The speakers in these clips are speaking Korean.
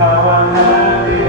하와 하늘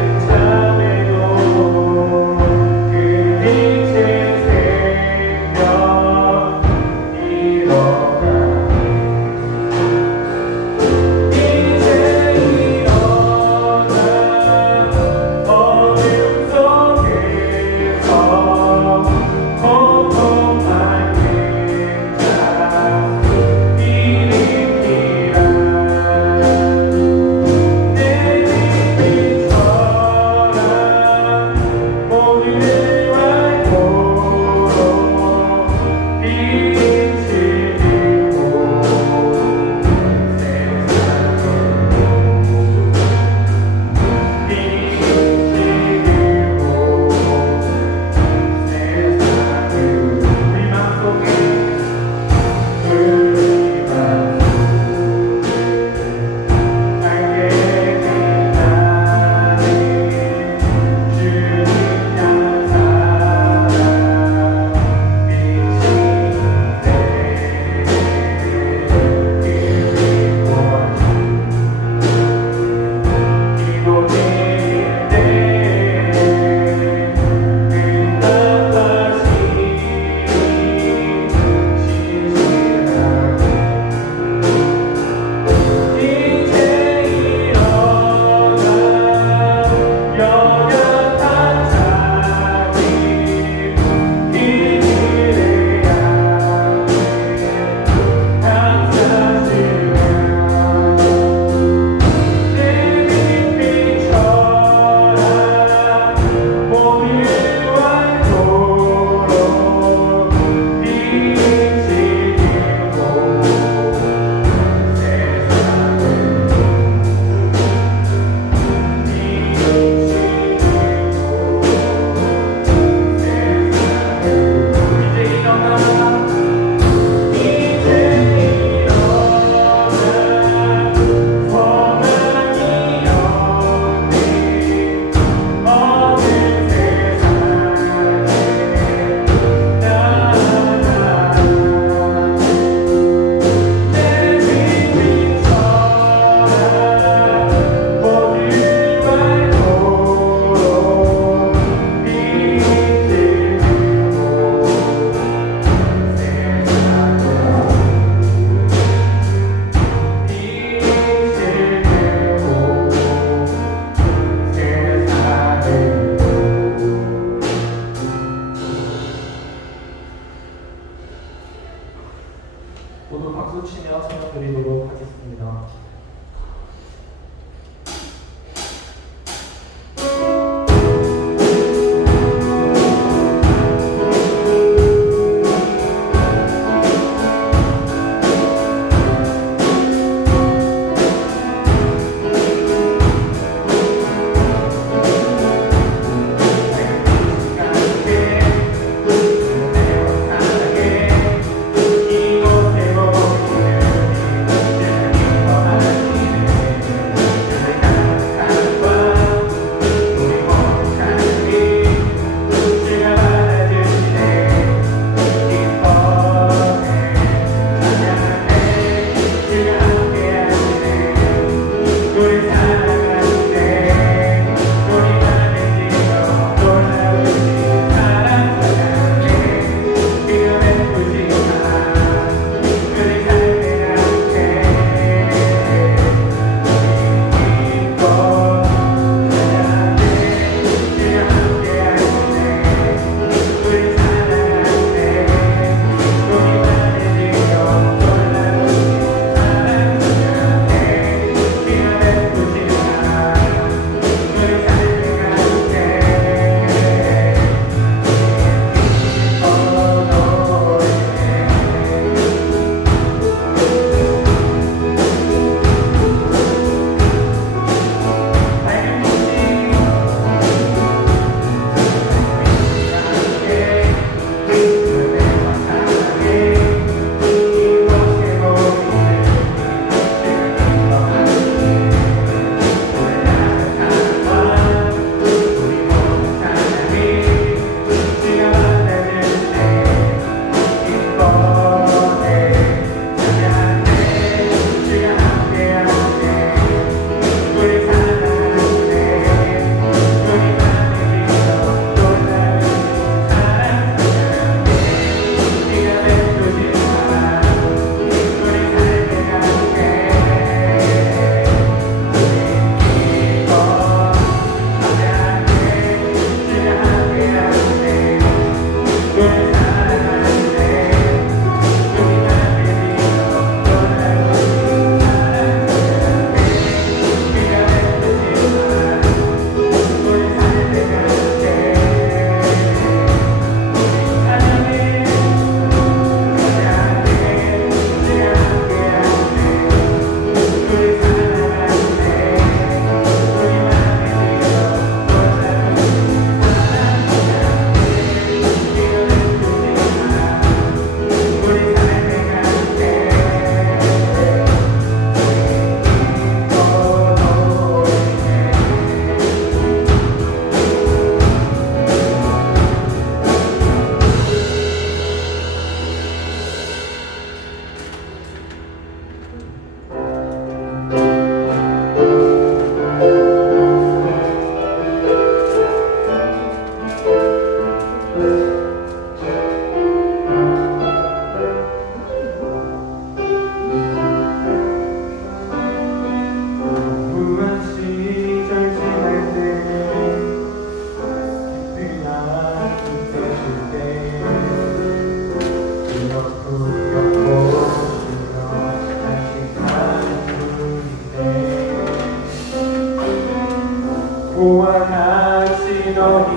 구원하시더니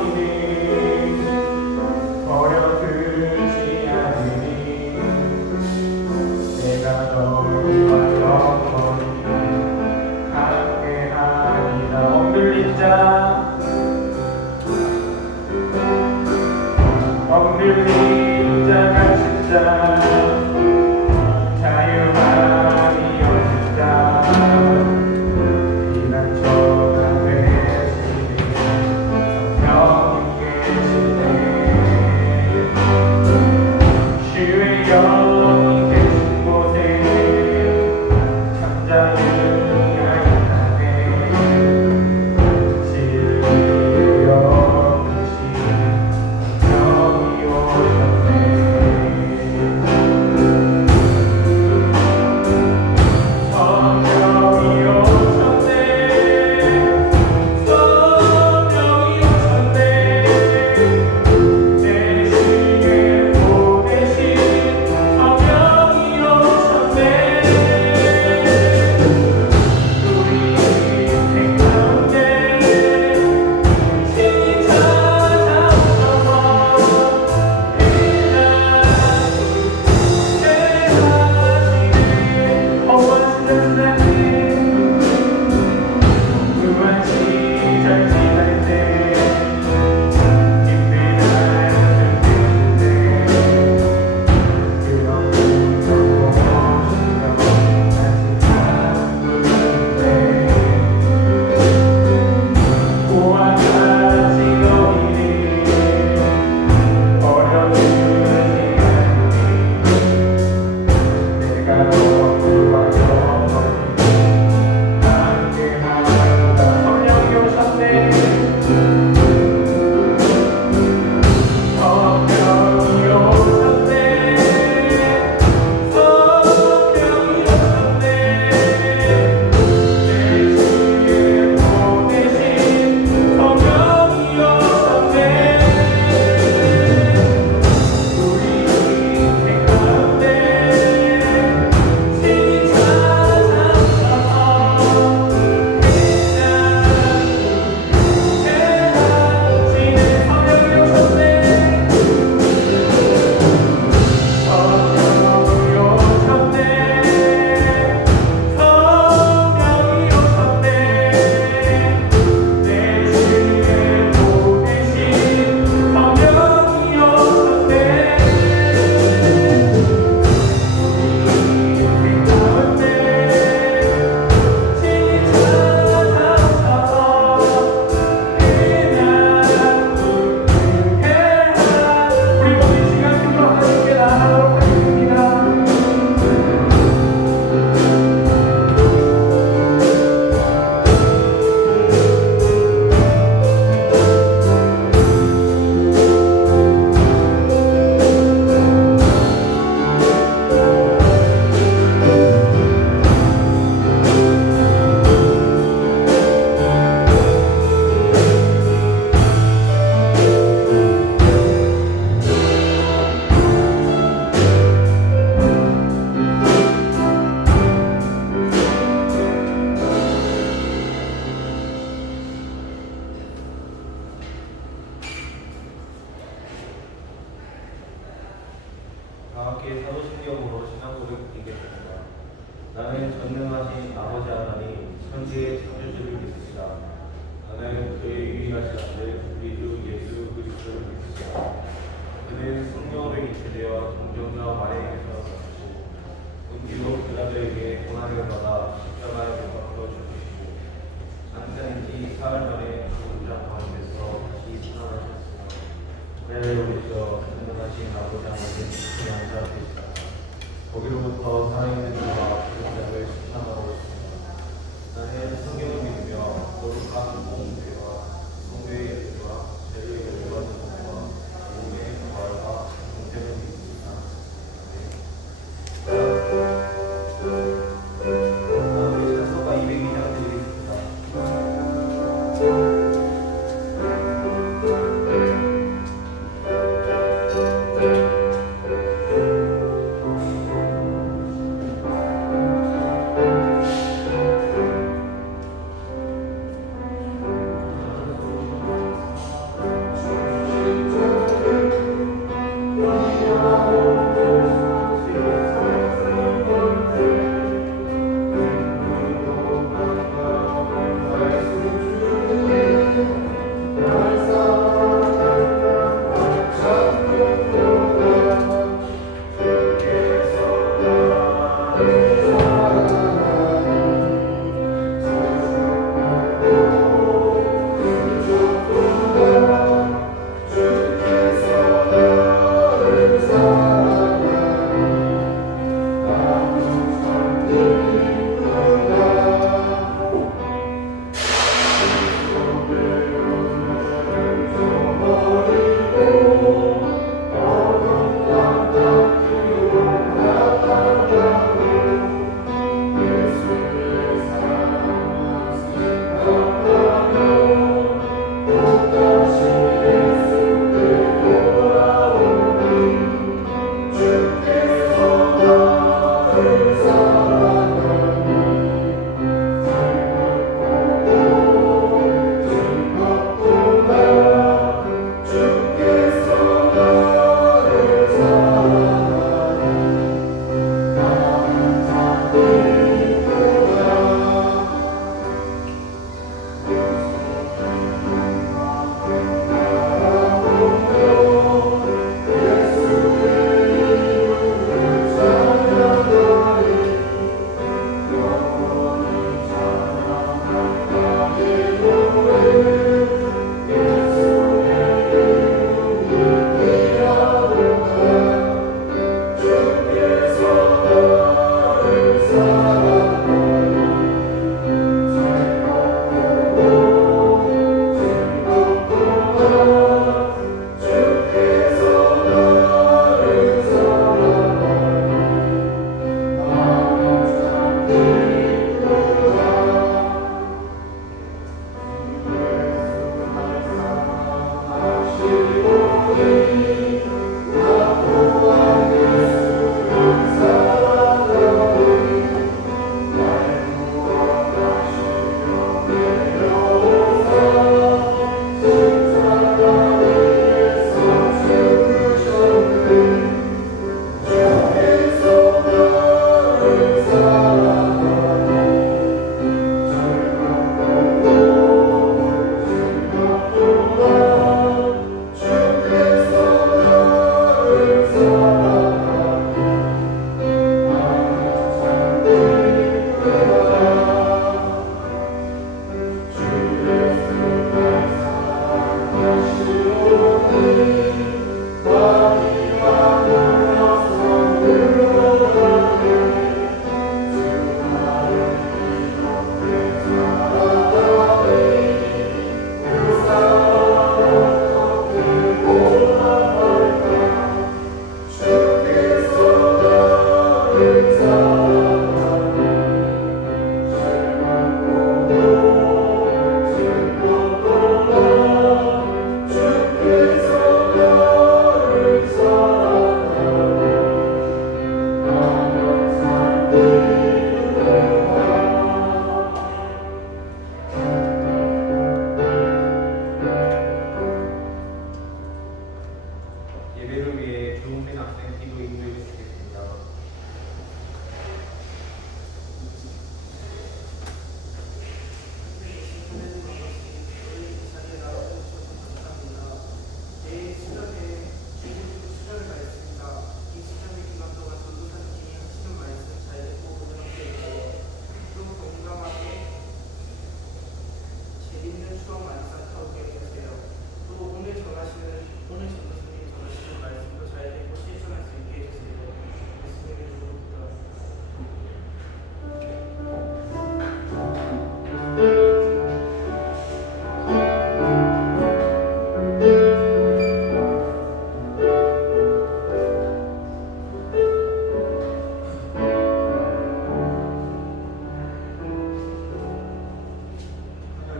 버려두지 않으니 내가 너와 영원히 함께하리라. 억눌린 자 억눌린 자 갇힌 자 자유함이 없는 자 피난처가 되시니 성령이 계시네. 주의 영이 계신 곳에 천자유가 있다네. 진리의 영이신 성령이 오셨네. 성령이 오셨네. 성령이 오셨네. 내 시에 보내신 성령이 오셨네. 우리 인생 가운데 신이 찾아오셔서 다 함께 사도신경으로 신앙 고백 드리겠습니다. 나는 전능하신 아버지 하나님 천지의 창조주를 믿습니다. 나는 그의 유일하신 아들 우리 주 예수 그리스도를 믿습니다. 그는 성령으로 이체되어 동정녀 마리아에게서 나셨고 은기로 그자들에게 고난을 받아 십자가에 못 박혀 죽으시고 장사인지 사흘 만에 무장 가운데서 다시 살아나셨으며 하늘로부터 전능하신 아버지 하나님 양자되시다. 거기로부터 살아있는 자와 죽은 자를 심판하러 오십니다. 나는 성경을 믿으며 거룩한 공회와 성도의 예배와 죄를 용서하는 것과 몸의 부활과 공생을 믿습니다. 우리 찬송가 202장 드리겠습니다.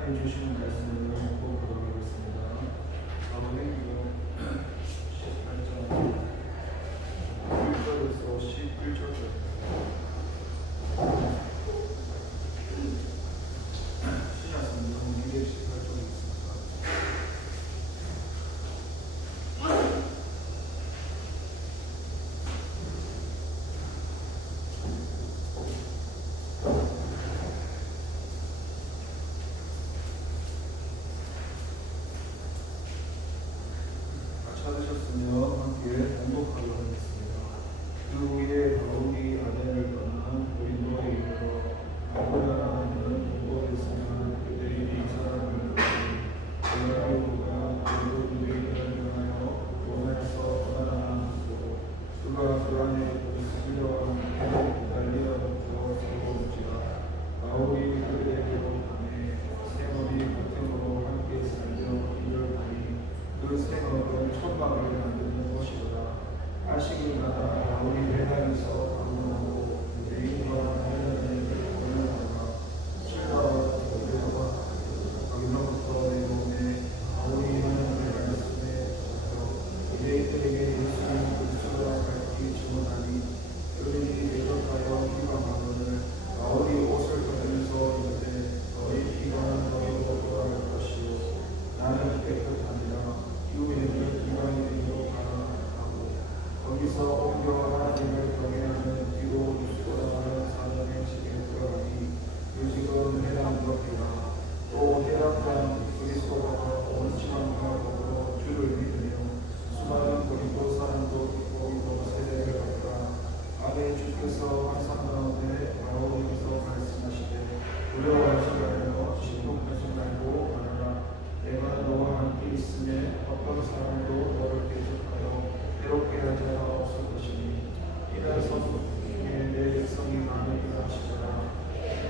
하나님 주시는 말씀을 보도록 하겠습니다. 사도행전 18장 1절에서 11절까지 신약성경 218쪽에 있습니다. 찾으셨으면 함께 공독하도록 하겠습니다. 그 후에 바울이 아덴을 떠나 고린도에 이르러 아고라라는 동거에 있으면 그들이 이 사람을 바울과 고린도 유대인들을 향하여 로마에서 떠나라 하고 그가 그 안에 부르스기려와 함께 달리어부터 세워오지라 바울이 그들에게로 가매 생업이 고탱으로 함께 살며 일을 하니 그 생업은 천막을 만드는 것이로다. 안식일마다 바울이 회당에서 방문하고 유대인과 헬라인에게 권면하다가 실과와 고대와 거기로부터 내려오매 바울이 하나님의 말씀에 붙어 유대인들에게 예수님 그리스도라 밝히 증언하니 그들이 대적하여 비방하거늘 바울이 옷을 벗으면서 이르되 너희 비방은 너희로 돌아갈 것이요 나는 깨끗하니라. 유대인을 이방이 되기로 가라 하고 거기서 옮겨 하나님을 경외하는 뒤로 유스도라는 사람의 집에 들어가니 그 집은 회당 옆이라. 또 회당장 그리스도가 온 지방과 더불어 주를 믿으며 수많은 고린도 사람도 거기도 세례를 받더라. 아내 주께서 환상 가운데 바울에게서 말씀하시되 두려워하지 말며 신동하지 말고 말하라. 내가 너와 함께 있음에 어떤 사람도 너를 대적하여 괴롭게 하지 없을 것이니 이날 성도 중에 내 백성이 많으리라 하시더라.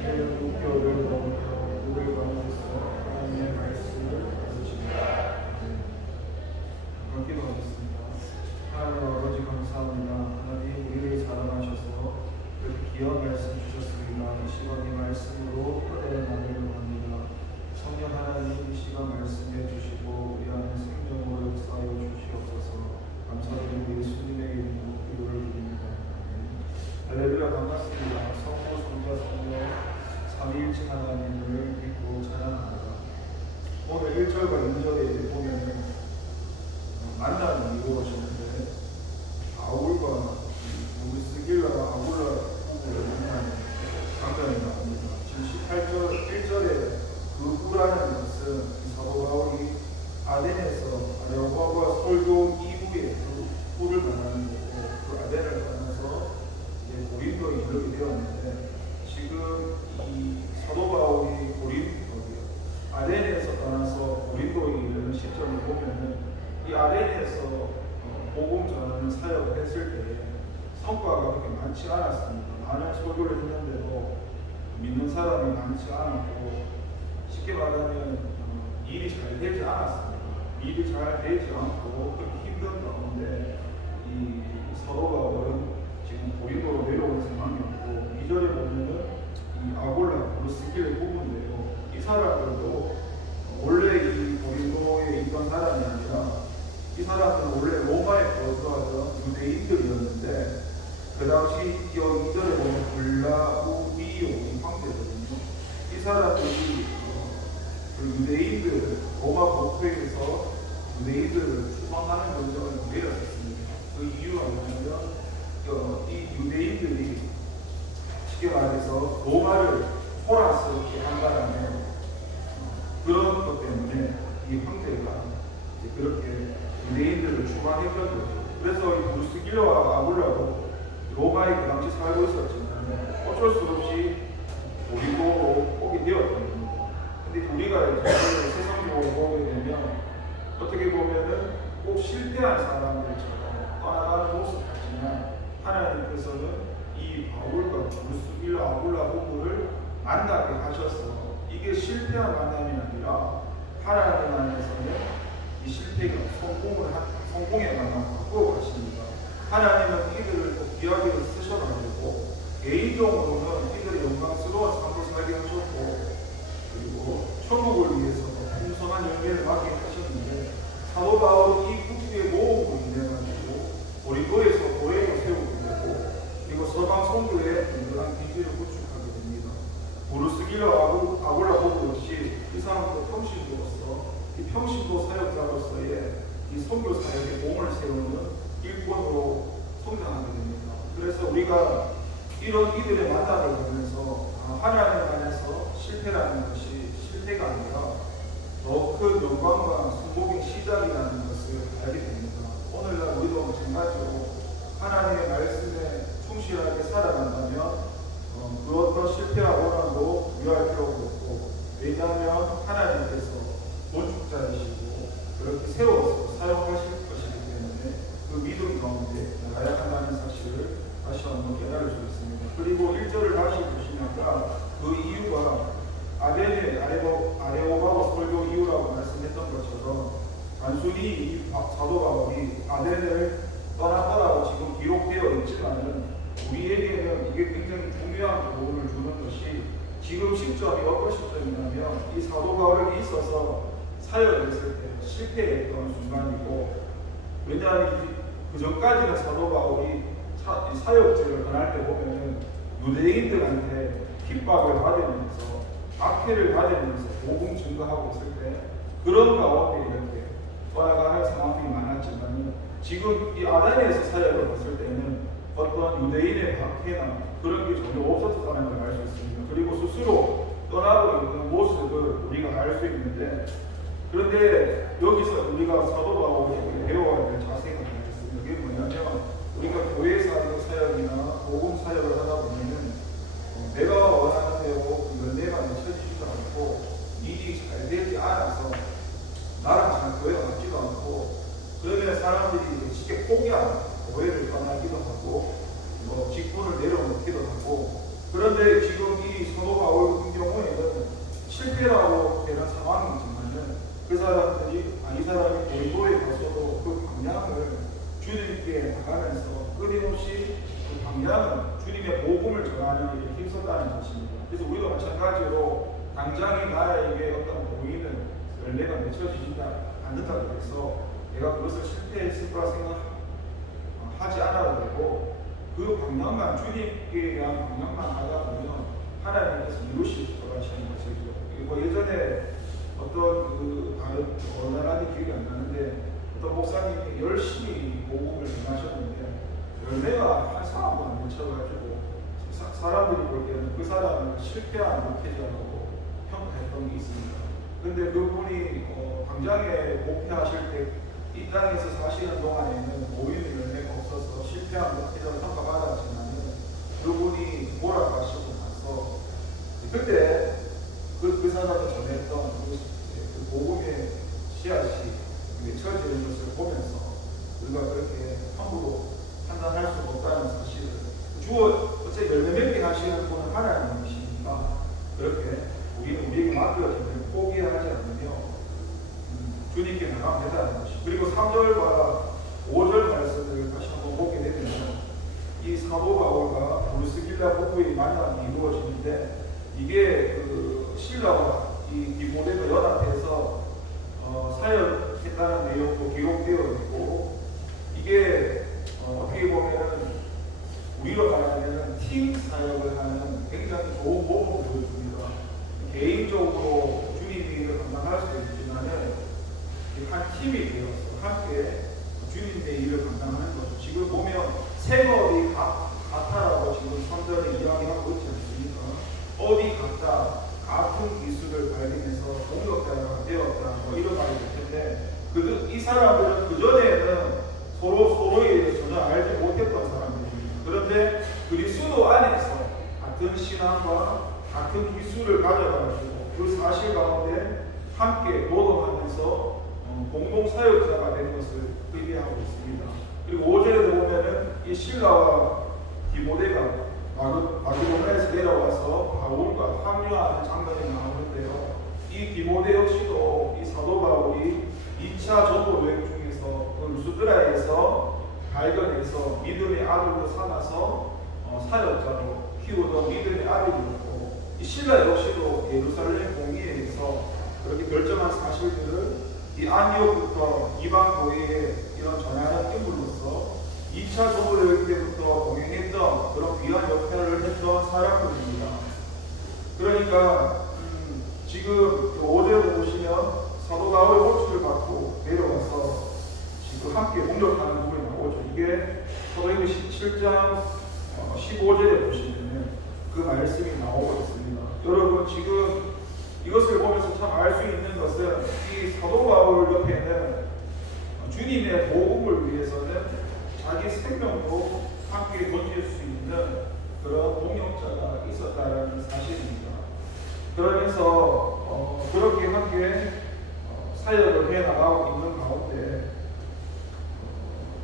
내 육교를 넘겨 그들 가운데서 하나님의 말씀을 가르치니라. 기도하겠습니다. 하나님 아버지 감사합니다. 하나님 우리를 사랑하셔서 그렇게 귀한 말씀 주셨습니다. 이 시간 이 말씀으로 은혜를 나누려고 합니다. 성령 하나님 이 시간 말씀해 주시고 우리 안에 생명으로 역사하여 주시옵소서. 감사드리고 예수님의 이름으로 기도를 드립니다. 할렐루야. 반갑습니다. 성부 성자 성령 삼위일체 하나님을 믿고 찬양합니다. 오늘 1절과 2절에 보면은 만나는 이루어지는데 바울과 부르스길라 아굴라 부부를 만나는 장면이 나옵니다. 지금 18절 1절에 그 부라는 것은 사도 바울이 아덴에서 아레오파와 설교 이후에 그 부를 말하는 거고 그 아덴을 떠나서 이제 고린도에 이르게 되었는데 지금 이 사도 바울이 아덴에서 떠나서 고린도에 이르는 시점을 보면은 이 아덴에서 복음 전하는 사역을 했을 때 성과가 그렇게 많지 않았습니다. 많은 설교를 했는데도 믿는 사람이 많지 않았고 쉽게 말하면 일이 잘 되지 않았습니다. 일이 잘 되지 않고 그렇게 힘든 가운데 이 사도 바울은 지금 고린도로 내려온 상황이었고 2절에 보면은 이 아골라 부르스길의 부분인데요. 이 사람들도 원래 이 고린도에 있던 사람이 아니라 이 사람들은 원래 로마에 거주하던 유대인들이었는데 그 당시 기억 2절에 보면 블라우디오 이 황제거든요. 이 사람들이 그 유대인들 로마 복회에서 유대인들을 추방하는 전쟁을 내렸습니다. 그 이유가 뭐냐면 이 유대인들이 쉽게 말해서 로마를 호랑스럽게 한다라는 그런 것 때문에 이 황제가 그렇게 유대인들을 추방했던 거죠. 그래서 이 부르스길라와 아굴라도 로마에 그 당시 살고 있었지만 어쩔 수 없이 고린도로 오게 되었던 겁니다. 근데 우리가 이제 세상적으로 보게 되면 어떻게 보면은 꼭 실패한 사람들처럼 떠나가는 모습 같지만 하나님께서는 이 바울과 부르스길라 아굴라 부부를 만나게 하셔서 이게 실패한 만남이 아니라 하나님 안에서는 이 실패가 성공의 만남 바꾸어 가십니다. 하나님은 이들을 또 귀하게 쓰셔가지고 개인적으로는 이들의 영광스러운 삶을 살게 하셨고 그리고 천국을 위해서 풍성한 열매를 맺게 하셨는데 사도 바울은 이 국주의 모험으로 인해 가지고 고린도에서 교회를 세우게 되고 그리고 서방 선교에 든든한 기지를 구축하게 됩니다. 부르스길라 아굴라 보고 역시 이 사람도 평신도로서 이 평신도 사역자로서의 이 선교 사역의 공을 세우는 일꾼으로 성장하게 됩니다. 그래서 우리가 이런 이들의 만남을 보면서 하나님 안에서 실패라는 것이 실패가 아니라 더 큰 영광과 승복의 시작이라는 것을 알게 됩니다. 오늘날 우리도 마찬가지로 하나님의 말씀에 충실하게 살아간다면 그 어떤 실패하고나도 유할 필요가 없고 왜냐하면 하나님께서 건축자이시고 그렇게 세워서 사용하실 것이기 때문에 그 믿음 가운데 나가야 한다는 사실을 다시 한번 깨달을 수 있습니다. 그리고 1절을 다시 보시니까 그 이유가 아덴의 아레오바고 설교 이유라고 말씀했던 것처럼 단순히 이 사도 바울이 아덴을 떠났더라고 지금 기록되어 있지만은 우리에게는 이게 굉장히 중요한 도움을 주는 것이 지금 시점이 어떤 시점이냐면 이 사도 바울에게 있어서 사역을 했을 때 실패했던 순간이고 왜냐하면 그 전까지는 사도 바울이 사역지를 떠날 때 보면은 유대인들한테 핍박을 받으면서 박해를 받으면서 복음 증거하고 있을 때 그런 가운데 이렇게 떠나가는 상황이 많았지만 지금 이 아덴에서 사역을 했을 때는 어떤 유대인의 박해나 그런 게 전혀 없었다는 걸 알 수 있습니다. 그리고 스스로 떠나고 있는 모습을 우리가 알 수 있는데 그런데 여기서 우리가 사도 바울에게 배워야 될 자세가 있습니다. 그게 뭐냐면 우리가 교회 사역이나 복음 사역을 하다 보면은 내가 원하는 대로 연대가 맺혀지지도 않고 일이 잘 되지 않아서 나랑 잘 교회가 맞지도 않고 그러면 사람들이 쉽게 포기하는 교회를 떠나기도 하고 직분을 내려놓기도 하고 그런데 지금 이 사도 바울 같은 경우에는 실패라고 되는 상황이지만은 그 사람들이 이 사람이 고린도에 가서도 그 방향을 주님께 나가면서 끊임없이 그 방향은 주님의 복음을 전하는 일에 힘썼다는 것입니다. 그래서 우리도 마찬가지로 당장에 나에게 어떤 보이는 열매가 맺혀지지 않는다고 해서 내가 그것을 실패했을 거라 생각하지 않아도 되고 그 방향만 주님께 대한 방향만 하다 보면 하나님께서 이루실 거라시는 것이죠. 그리고 예전에 어떤 그 다른 어느 나라인지 기억이 안 나는데 어떤 목사님이 열심히 복음을 전하셨는데 열매가 한 사람도 안 맺혀가지고 사람들이 볼 때는 그 사람은 실패한 목회자라고 평가했던 게 있습니다. 근데 그분이 당장에 목회하실 때 이 땅에서 사시는 동안에는 모이는 열매가 없어서 실패한 목회자로 평가받았지만 그분이 돌아가시고 나서 그때 그 사람이 전했던 그 복음의 씨앗이 맺혀지는 것을 보면서 우리가 그렇게 함부로 판단할 수 없다는 사실을 어째 열매 맺게 하시는 분은 하나님이시니까 그렇게 우리는 우리에게 맡겨진 걸 포기하지 않으며 주님께 나가면 된다는 것이. 그리고 3절과 5절 말씀을 다시 한번 보게 되면 이 사도 바울과 부르스길라 부부의 만남이 이루어지는데 이게 그 신라와 이 디모데가 연합해서 사역했다는 내용도 기록되어 있고 이게 어떻게 보면은 우리로 말하면 팀 사역을 하는 굉장히 좋은 모범을 보여줍니다. 개인적으로 주님의 일을 감당할 수 있지만은 한 팀이 되어서 함께 주님의 일을 감당하는 거죠. 지금 보면 생업이 같다라고 지금 3절에 이야기하고 있지 않습니까? 어디 같다, 같은 기술을 발견해서 동역자가 되었다, 이런 말이 될 텐데 이 사람들은 그전에는 서로에 대해서 전혀 알지 못했던 사람들입니다. 그런데 그리스도 안에서 같은 신앙과 같은 기술을 가져가지고 그 사실 가운데 함께 노동하면서 공동 사역자가 된 것을 의미하고 있습니다. 그리고 5절에도 보면은 이 실라와 디모데가 마게도냐에서 내려와서 바울과 합류하는 장면이 나오는데요. 이 디모데 역시도 이 사도 바울이 2차 전도 여행 중에서 그 루스드라에서 발견해서 믿음의 아들로 삼아서 사역자로 키우던 믿음의 아들이었고 이 실라 역시도 예루살렘 공의회에서 통해서 그렇게 결정한 사실들을 이 안디옥부터 이방 교회에 이런 전하는 인물로서 2차 조국여행 때부터 동행했던 그런 귀한 역할을 했던 사람들입니다. 그러니까 지금 5절에 보시면 사도 바울의 호출을 받고 내려와서 지금 함께 공격하는 부분이 나오죠. 이게 사도행전 17장 15절에 보시면 그 말씀이 나오고 있습니다. 여러분 지금 이것을 보면서 참 알 수 있는 것은 이 사도 바울 옆에는 주님의 복음을 위해서는 자기 생명도 함께 던질 수 있는 그런 동역자가 있었다는 사실입니다. 그러면서 그렇게 함께 사역을 해 나가고 있는 가운데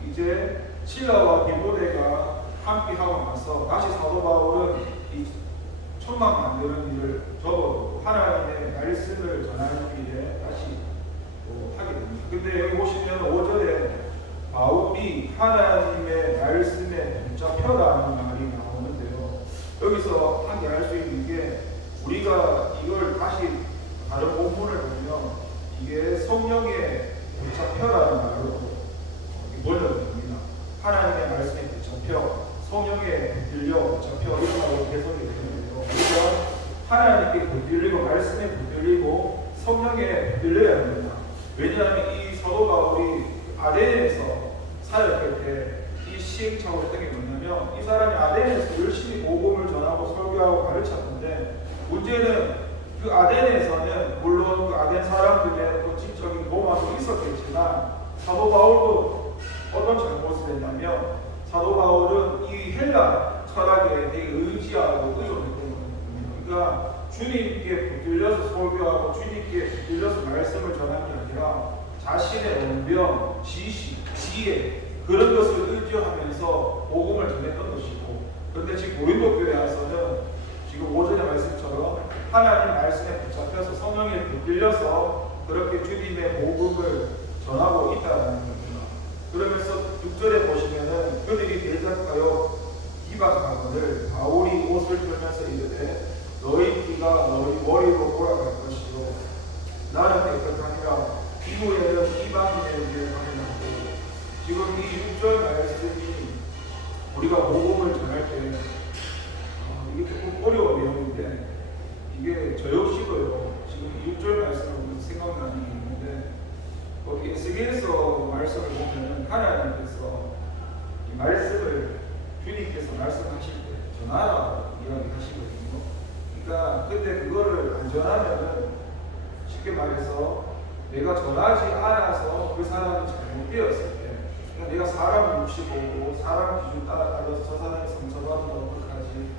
이제 실라와 디모데가 함께 하고 나서 다시 사도 바울은 이 천막 만드는 일을 접어두고 하나님의 말씀을 전하는 일에 다시 하게 됩니다. 근데 여기 보시면 5절에 바울이 하나님의 말씀에 붙잡혀라는 말이 나오는데요. 여기서 한 개 알 수 있는 게 우리가 이걸 다시 다른 본문을 보면 이게 성령에 붙잡혀라는 말로 번역됩니다. 하나님의 말씀에 붙잡혀, 성령에 붙들려 붙잡혀 이렇게 해석이 되는데요. 우리가 하나님께 붙들리고 말씀에 붙들리고 성령에 붙들려야 합니다. 왜냐하면 이 사도 바울이 아덴에서 사역할 때 이 시행착오를 했던 게 뭐냐면 이 사람이 아덴에서 열심히 복음을 전하고 설교하고 가르쳤는데 문제는 그 아덴에서는 물론 그 아덴 사람들의 지적인 로마도 있었겠지만 사도 바울도 어떤 잘못을 했냐면 사도 바울은 이 헬라 철학에 되게 의지하고 의존했던 겁니다. 그러니까 주님께 붙들려서 설교하고 주님께 붙들려서 말씀을 전하는 게 아니라 자신의 언변, 지식, 지혜 그런 것을 의지하면서 복음을 전했던 것이고, 그런데 지금 고린도 교회 와서는 지금 5절의 말씀처럼 하나님 말씀에 붙잡혀서 성령에 붙들려서 그렇게 주님의 복음을 전하고 있다는 겁니다. 그러면서 6절에 보시면은 그들이 대적하여 비박하거늘 바울이 옷을 들면서 이르되 너희 피가 너희 머리로 돌아갈 것이요 나는 깨끗하니라 이후에는 이방인에게 하느라고. 지금 이 6절 말씀이 우리가 복음을 전할 때 이게 조금 어려운 내용인데 이게 저 역시도요 지금 이 6절 말씀을 보면서 생각나는 게 있는데 거기 에스겔서 말씀을 보면 하나님께서 이 말씀을 주님께서 말씀하실 때 전하라 이야기하시거든요. 그러니까 근데 그거를 안 전하면은 쉽게 말해서 내가 전하지 않아서 그 사람이 잘못되었을 때, 그러니까 내가 사람 묵시고 사람 기준 따라서 저 사람이 상처받으면 어떡하지,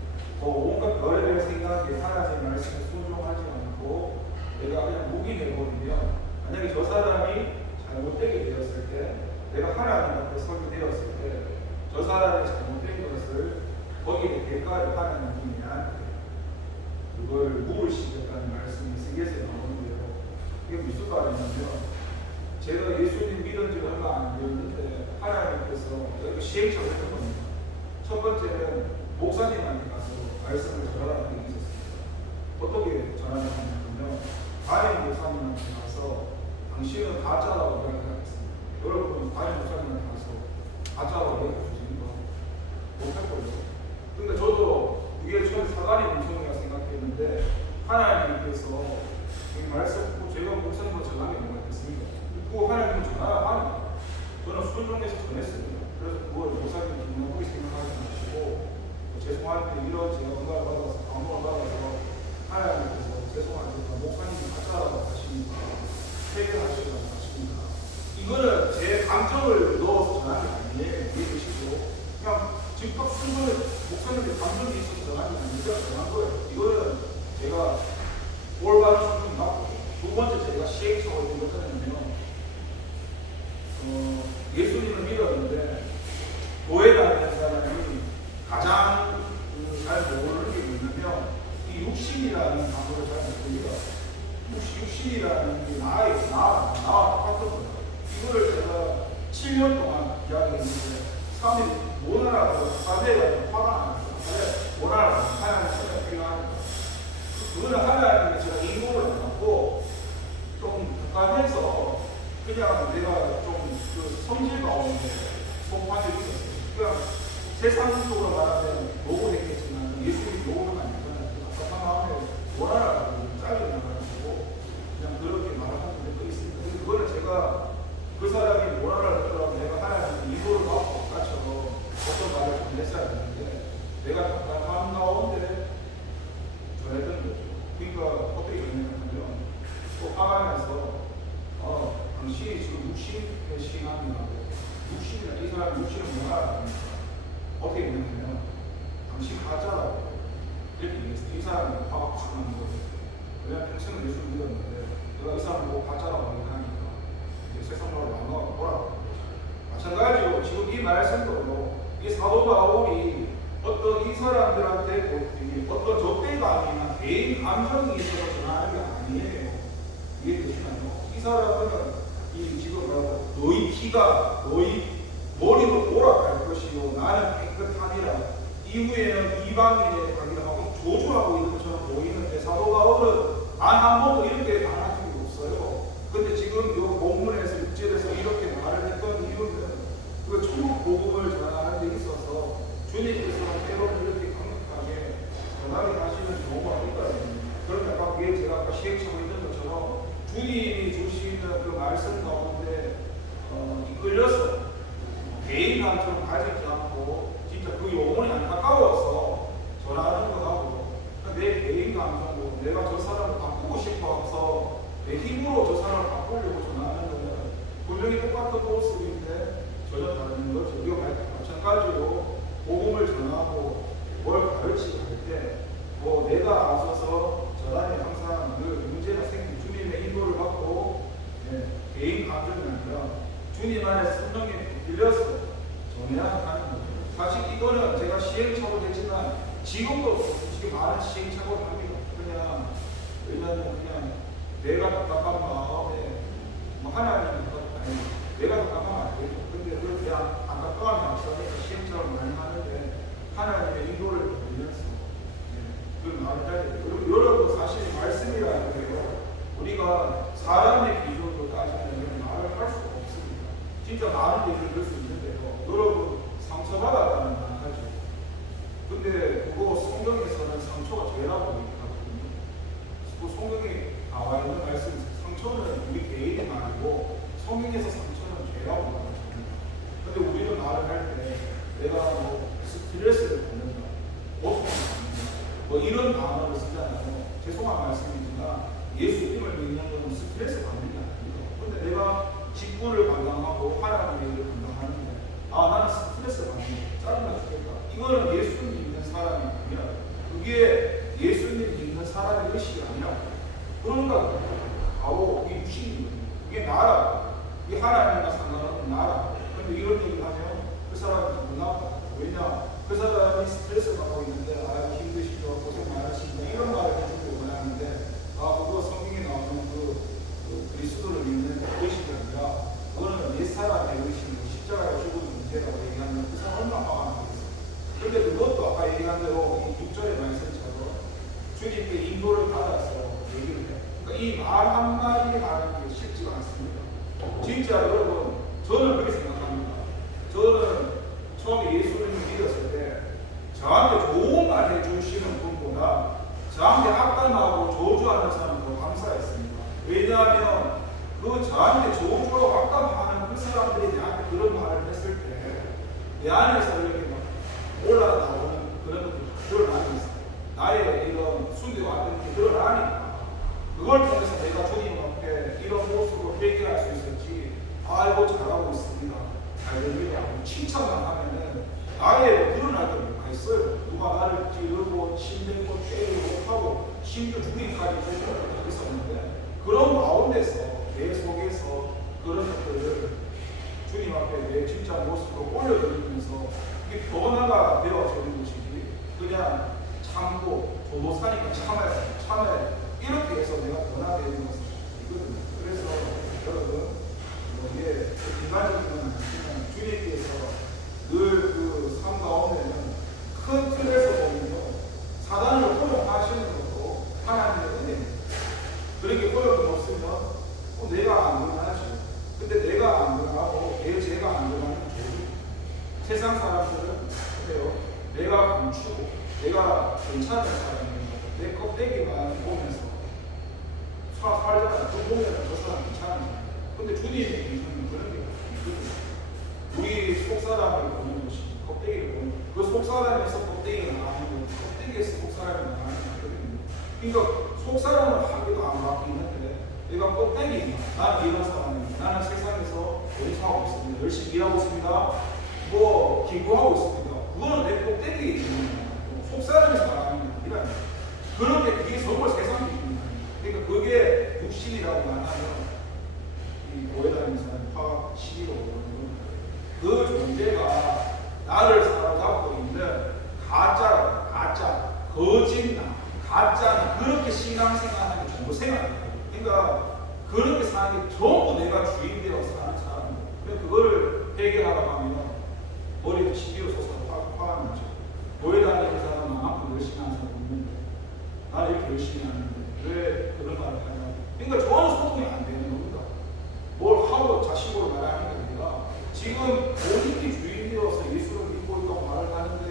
온갖 별의별 생각에 하나님의 말씀에 순종하지 않고 내가 그냥 묵인해버리면 만약에 저 사람이 잘못되게 되었을 때, 내가 하나님 앞에 서게 되었을 때 저 사람이 잘못된 것을 거기에 대가를 하나님이 나한테 그걸 물으시겠다는 말씀이 에스겔서에 나오는데요. 이게 무슨 말이냐면 제가 예수님 믿은 지 얼마 안 되었는데 하나님께서 시행착오를 했던 겁니다. 첫 번째는 목사님한테 가서 말씀을 전하라는 게 있었습니다. 어떻게 전하냐면 담임 목사님한테 가서 당신은 가짜라고 이야기하겠습니다. 여러분 담임 목사님한테 가서 가짜라고 이야기해 주시는 거 못할걸요. 근데 저도 이게 처음에 사단의 문성이라 생각했는데 하나님께서 이 말씀 듣고 제가 목사님과 전하는 게 뭐가 있겠습니까? 그거 하나님은 전하라 하는 거예요. 저는 순종해서 전했습니다. 그래서 그걸 목사님 기분나쁘게 생각하지 마시고 죄송한데 이런 제가 응답을 받아서 감동을 받아서 하나님께서 죄송한데 목사님이 가짜라고 하시니까 해결하시라고 하십니다. 이거는 제 감정을 넣어서 전하는 게 아니에요. 이해되시고 그냥 즉각 순종해 목사님의 감정이 있어서 전하는 게 아니라 전한 거예요. 이거는 제가 올바른 순종이 맞고, 두 번째 제가 시행착오를 된 것은 예수님을 믿었는데 교회 다니는 사람이 가장 잘 모르는 게 뭐냐면 이 육신이라는 단어를 잘 모릅니다. 육신이라는 게 나와 똑같은 거예요. 이거를 제가 7년 동안 이야기했는데 사람들이 못 알아서 사회가 화가 나서 못 알아서 하나님 처럼 필요하니까 그거는 하나님이 제가 인고를 안 받고 좀 북한에서 그냥 내가 좀 그 성질 가운데 속마저 있었어요. 그냥 세상적으로 말하면 노고했겠지만 예수님이 노고는 아니잖아요. 답답한 마음에 뭐라라고 짜증이 나가지고 그냥 그렇게 말하는 적도 있습니다. 근데 그거는 제가 그 사람이 뭐라를 하더라도 내가 하나님 인고를 받고 나처럼 어떤 말을 좀 했어야 되는데 내가 답답한 가운데 전했던 거죠. 그러니까 어떻게 전했냐면 또 화가면서 당신이 지금 60의 시간이라고 60이나 이 사람 60은 뭐라 어떻게 했냐면 당신 가짜라고 이렇게 얘기했어요. 이 사람이 화가 확 나는 거예요. 왜냐면 평생을 예수를 믿었는데 내가 이 사람 보고 가짜라고 얘기하니까 이제 세상으로 나눠 보라고. 마찬가지로 지금 이 말씀도 이 사도 바울이 어떤 이 사람들한테 어떤 적대가 아니라 개인 감정이 있어서 전하는 게 아니에요. 이해되시나요? 이 사람은 이 지금 너희 피가 너희 머리로 돌아갈 것이요 나는 깨끗하니라. 이후에는 이방인에 가기를 하고 조주하고 있는 것처럼 보이는데 사도 바울은 한 번도 이렇게 말한 적이 없어요. 근데 지금 이 본문에서 6절에서 이렇게 말을 했던 이유는 그 천국 복음을 전하는 데 있어서 주님께서는 때로는 이렇게 강력하게 전하게 하시는 경우가 있거든요. 그러면 아까 그게 제가 아까 시행착오 있는 것처럼 주님이 주시는 그 말씀 가운데 이끌려서 개인 감정을 가지지 않고 진짜 그 영혼이 안타까워서 전하는 것하고 내 개인 감정으로 내가 저 사람을 바꾸고 싶어서 내 힘으로 저 사람을 바꾸려고 전하는 것은 분명히 똑같은 모습인데 전혀 다른 거죠. 이거 마찬가지로 복음을 전하고 뭘 가르치고 할 때 뭐 내가 앞서서 전하에 항상 그 문제가 생긴 주님의 인도를 받고 개인 감정이 아니라 주님 안에 성령에 빌려서 전해야 하는 거죠. 사실 이거는 제가 시행착오도 했지만 지금도 솔직히 많은 시행착오를 합니다. 그냥 왜냐하면 그냥 내가 답답한 마음에 뭐 하나님 아니 내가 답답하면 안 되죠. 근데 그걸 그냥 안타까움이 앞서니까 시행착오를 많이 하는데 하나님의 인도를 빌려서 그 말을 해야 돼요. 그리고 여러분 사실 말씀이라는 게요. 우리가 사람의 기준으로 따지면 말을 할 수가 없습니다. 진짜 많은 얘기를 들을 수 있는데요. 여러분 상처받았다는 말 하죠. 근데 그거 성경에서는 상처가 죄라고 얘기하거든요. 그 성경에 나와 있는 말씀 상처는 우리 개인의 말이고 성경에서 상처는 죄라고 말합니다. 근데 우리는 말을 할 때 내가 뭐 스트레스를 받는다, 고통을 받는다, 뭐 이런 단어를 쓰잖아요. 죄송한 말씀이지만 예수님을 믿는 건 스트레스 받는 게 아닙니다. 근데 내가 직분을 감당하고 하나님의 일을 감당하는데 나는 스트레스 받는 거 짜증나 죽겠다. 이거는 예수님 믿는 사람이 아니라 그게 예수님 믿는 사람의 의식이 아니라 그런가 바로 이게 육신이거든요. 그게 나라. 이게 하나님과 상관없는 나라. 근데 이런 얘기를 하면 그 사람이 기분 나빠. 왜냐? 그 사람이 스트레스 받고 있는데 힘드시죠? 고생 많으시죠? 이런 말을 해주고 원하는데 그거 성경에 나오는 그리스도를 믿는 의식이 아니라 그거는 옛사람의 의식이고 십자가에 죽은 문제라고 얘기하면 그 사람 얼마나 화가 나겠어요. 근데 그것도 아까 얘기한 대로 이 6절의 말씀처럼 주님께 인도를 받아서 얘기를 해요. 그러니까 이 말 한마디 하는 게 쉽지가 않습니다. 진짜 여러분 저는 그렇게 생각합니다. 저는 처음에 예수님을 믿었을 때 저한테 좋은 말 해주시는 분보다 저한테 악담하고 저주하는 사람이 더 감사했습니다. 왜냐하면 그 저한테 저주하고 악담하는 그 사람들이 나한테 그런 말을 했을 때 내 안에서 이렇게 막 올라나오는 그런 것들이 드러나는 있어요. 나의 이런 순교가 어떤 게 드러나니까 그걸 통해서 내가 주님 앞에 이런 모습으로 회개할 수 있었지. 아이고 잘하고 있습니다. 잘 됩니다. 칭찬만 하면은 나의 드러날 게 뭐가 있어요. 누가 나를 찌르고 침대고 때리고 하고 심지어 죽이기까지 해주는 것도 있었는데 그런 가운데서 내 속에서 그런 것들을 주님 앞에 내 진짜 모습으로 올려드리면서 이게 변화가 되어지는 것이지 그냥 참고 도도사니까 참아야 이렇게 해서 내가 변화되는 것은 이거든요. 그래서 여러분 이게 인간적인 건 아니지만 주님께서 늘 그 삶 가운데는 큰 틀에서 보면요 사단을 활용하시는 것도 하나님 괜찮은 사람이에요. 내 껍데기만 보면서 살잖아요. 그 보면 저 사람 괜찮아요. 근데 주님이 있는 그런 게 있거든요. 우리 속사람을 보는 것이 껍데기를 보는 그 속사람에서 껍데기가 나오는 거 껍데기에서 속사람이 나오는 거거든요. 그러니까 속사람은 하기도 안 바뀌는데 내가 껍데기 나는 이런 사람입니다. 나는 세상에서 열심하고 있습니다. 열심히 일하고 있습니다. 뭐 기부하고 있습니다. 그거는 내 껍데기 속사람에서 나가는 게 아니라 그렇게 그게 서울 세상 기준입니다. 그러니까 그게 육신이라고 안 하면 이 교회 다니는 사람 화가 시기로 그 존재가 나를 사로잡고 있는 가짜, 거짓말, 가짜 그렇게 신앙생활하는 게 전부 생활이에요. 그러니까 그렇게 사는 게 전부 내가 주인 되어 사는 사람이에요. 그래서 그거를 해결하다 보면 머리에 시비로 솟아서 화가 나죠. 교회 다니는 사람은 만큼 열심히 하는 사람이 있는데 나는 이렇게 열심히 하는데 왜 그런 말을 하냐. 그러니까 저는 소통이 안 되는 겁니다. 뭘 하고 자식으로 말하는 게 아니라 지금 본인이 주인 되어서 예수를 믿고 있다고 말을 하는데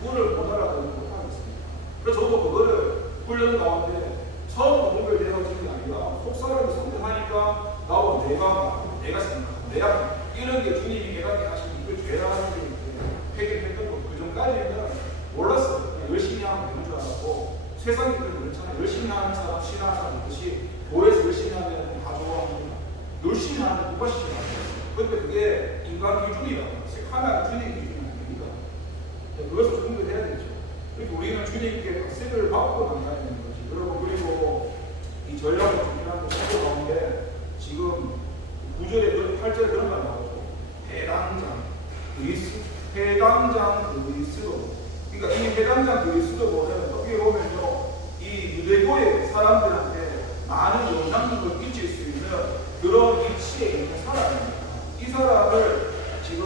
그거를 못 알아듣는 못하겠습니다. 그래서 저도 그거를 훈련 가운데 처음 공부되어지는 게 아니라 속사람이 선택하니까 나도 내가 생각하고 내가 이런 게 주님이 내가 하신 이걸 죄라는 게 해결했던 거 그 전까지는 몰랐어요. 열심히 하면 되는 줄 알았고 세상이 그렇잖아요. 열심히 하는 사람 싫어하는 사람 있듯이 교회에서 열심히 하면 다 좋아합니다. 열심히 하는 누가 싫어하죠? 근데 그게 인간 기준이라고 하나의 주님 기준이 아닙니다. 그것을 준비해야 되죠. 그러니까 우리는 주님께 박세를 받고 나가야 되는 거지. 그리고 이 전략을 준비하는 거 가운데 지금 9절에 8절에 그런 말 나오죠. 해당장 그리스도. 그러니까 이 해당장 그리스도는 어떻게 보면요, 이 유대교의 사람들한테 많은 영향력을 끼칠 수 있는 그런 위치에 있는 사람입니다. 이 사람을 지금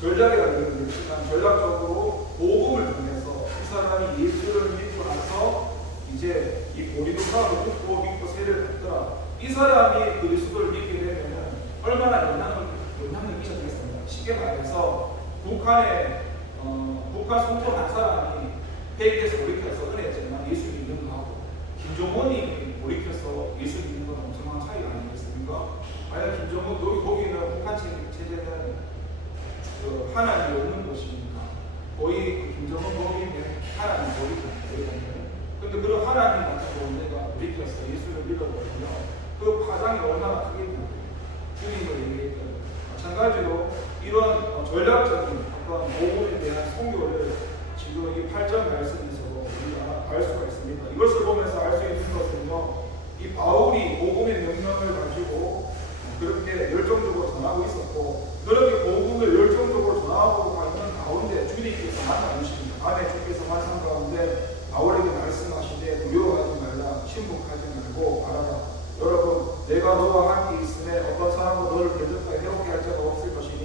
전략이라고 그러지만 전략적으로 복음을 통해서 이 사람이 예수를 믿고 나서 이제 이 보리도 사람을 믿고 세례를 받더라. 이 사람이 그리스도를 믿게 되면 얼마나 영향을 끼쳤겠습니까? 쉽게 말해서 북한 성도 한 사람이 회계에서 돌이켜서 은혜였지만 예수 믿는 거하고 김정은이 돌이켜서 예수 믿는 건 엄청난 차이가 아니겠습니까? 만약 김정은 거기는 북한 체제는 하나님이 없는 곳이니까 거의 그 김정은 거기는 하나님 돌이켰거든요. 근데 그런 하나님 같은 존재가 돌이켜서 예수를 믿어버리면 그 파장이 얼마나 크겠냐고 주님을 얘기했던 마찬가지로 이런 전략적인 어떤 복음에 대한 선교를 지금 이 8절 말씀에서 우리가 알 수가 있습니다. 이것을 보면서 알 수 있는 것은요, 이 바울이 복음의 명령을 가지고 그렇게 열정적으로 전하고 있었고, 그렇게 복음을 열정적으로 전하고 가는 가운데 주님께서 만나주십니다. 안에 주께서 말씀 가운데 바울에게 말씀하시되 두려워하지 말라, 침묵하지 말고 바라라. 여러분, 내가 너와 함께 있음에 어떤 사람도 너를 대적하여 해롭게 할 자가 없을 것이니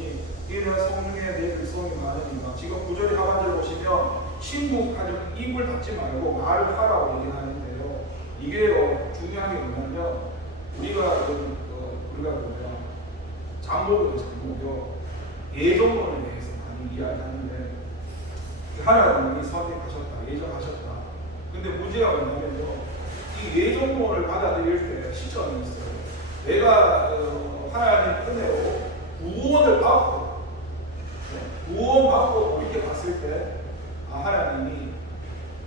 이는 성령의 내 백성이 많으니까. 지금 9절의 하반절 보시면 침묵하지, 입을 닫지 말고 말을 하라고 얘기하는데요. 이게 중요한 게 뭐냐면 우리가 장로교의 장로교 예정론에 대해서 많이 이야기하는데 하나님이 선택하셨다, 예정하셨다. 근데 문제가 뭐냐면요, 이 예정론을 받아들일 때 시점이 있어요. 내가 하나님 은혜로 구원을 받고 이렇게 봤을 때 하나님이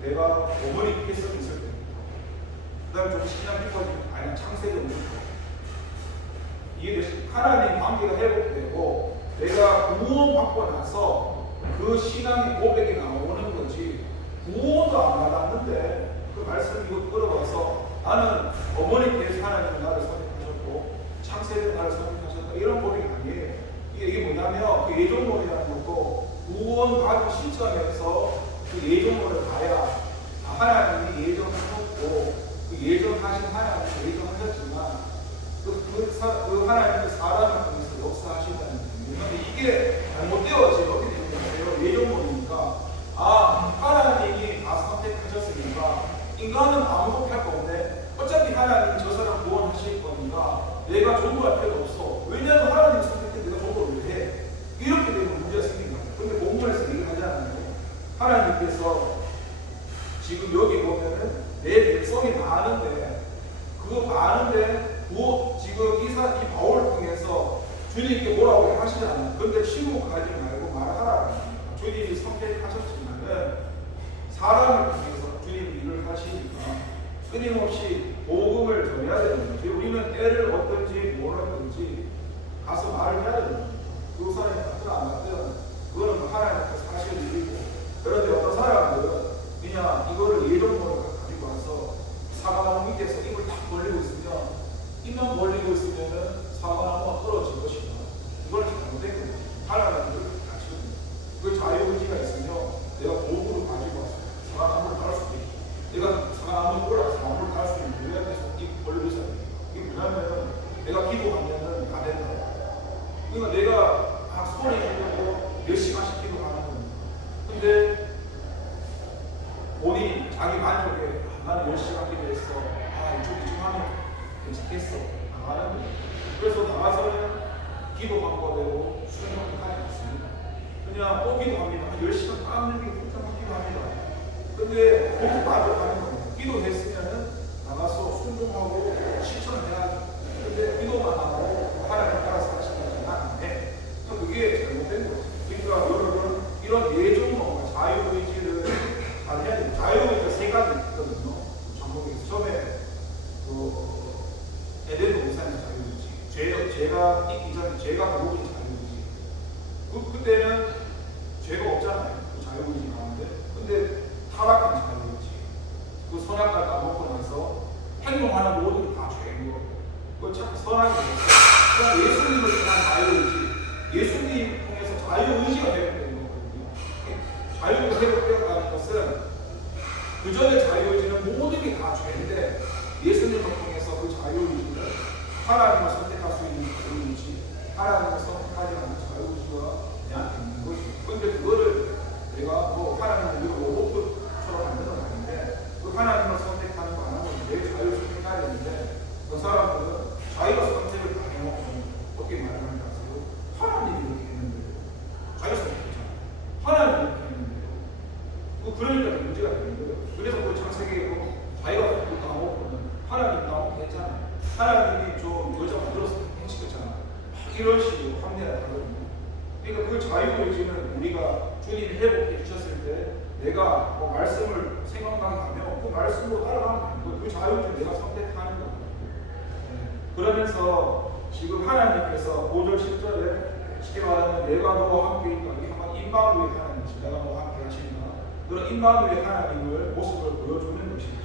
내가 어머니 뱃속에 있을 때부터 그 다음에 좀 신앙 깊어지면 아니면 창세전부터 이게 하나님 관계가 회복되고 내가 구원받고 나서 그 신앙의 고백이 나오는 거지 구원도 안 받았는데 그 말씀 이거 끌어와서 나는 어머니께서 하나님은 나를 선택하셨고 창세전 나를 선택하셨다 이런 고백이 아니에요. 이게 뭐냐면 그 예정론이라는 것도 구원받은 시점에서 그 예정론을 봐야 하나님이 예정하셨고 그 예정하신 하나님이 예정하셨지만 그 하나님의 사람을 통해서 역사하신다는 거예요. 그런데 이게 잘못되어지면 어떻게 되냐면 예정론이니까 하나님이 다 선택하셨으니까 인간은 아무것도 할 거 없네. 어차피 하나님이 저 사람 구원하실 거니까 내가 존버할 필요 없어. 왜냐하면 하나님이 선택해 내가 존버를 왜 해? 이렇게 되면 문제가 생긴다. 근데 본문에서 얘기하잖아요. 하나님께서 가서 말을 해야 되는 거예요. 그 사람이 갔든 안 갔든 그거는 뭐 하나님께서 사실 일이고. 그런데 어떤 사람들은 그냥 이거를 예정론을 가지고 와서 사과나무 밑에서 입을 딱 벌리고 있으면 입만 벌리고 있으면은 사과나무가 떨어질 것이다. 이거는 잘못된 거예요. 하나님은 그렇게 가르치거든요. 그 자유의지가 있으면 내가 도구를 가지고 와서 사과나무를 깔 수도 있고 내가 사과나무에 올라가서 나무를 깔 수 있는데 왜 계속 입 벌리고 있어야 돼요? 이게 뭐냐면 내가 기도하면은 안 된다. 그러니까 내가 소리 지르고 몇 시간씩 기도하는 겁니다. 근데 본인이 자기 만족에 나는 10시간 기도했어. 이쪽 하면 괜찮겠어. 나가는 거예요. 그래서 나가서는 기도 방법대로 순종을 하지 않습니다. 그냥 또 기도합니다. 10시간 땀 흘리고 혼자만 기도합니다. 근데 거기서 만족하는 거예요. 기도했으면은 나가서 순종하고 실천을 해야죠. 근데 기도만 하고 하나님 따라서 하시는 안 해. 그게 잘못된 거죠. 그러니까 여러분 이런 예정론과 자유의지를 잘 해야 돼요. 자유의지가 세 가지 있거든요. 전국에서 처음에 에덴 동산의 자유의지, 죄가 있기 전에 죄가 모든 자유의지. 그때는 죄가 없잖아요. 그 자유의지 가운데. 근데 타락한 자유의지. 그 선악과를 따먹고 나서 행동하는 모든 게 다 죄인 거예요. 그거 참 선악이 됐어요. 그냥 예수님을 통한 자유의지. 예수님 통해서 자유의지가 회복되는 거거든요. 자유의지가 회복되어가는 것은 그 전에 자유의지는 모든 게 다 죄인데 예수님을 통해서 그 자유의지를 하나님을 선택할 수 있는 자유의지, 하나님을 선택하지 않는 자유의지가 내한테 있는 것이죠. 그런데 그거를 내가 뭐 하나님을 로봇처럼 만드는 건 아닌데 그 하나님을 선택하는 거 안 하고 내 자유를 선택해야 되는데 그 사람들은 자기가 선택을 다 해놓고 어떻게 말하는지 아세요? 하나님이 이렇게 했는데 자기가 선택했잖아요. 하나님이 이렇게 했는데 그러니까 문제가 되는 거예요. 그래서 그 창세기에 자기가 나오고는 하나님 나오게 했잖아요. 하나님이 좀 여자 만들어서 행시켰잖아요. 이런 식으로 합리화를 하거든요. 그러니까 그 자유의지는 우리가 주님이 회복해 주셨을 때 내가 뭐 말씀을 생각나게 하면 그 말씀으로 따라가면 되는 거예요. 그 자유의지를 내가 선택하는 거예요. 그러면서 지금 하나님께서 5절 10절에 쉽게 말하면 내가 너와 함께 있다. 이게 한번 임마누엘 하나님이죠. 내가 너와 함께 하신다. 그런 임마누엘 하나님을 모습을 보여주는 것이죠.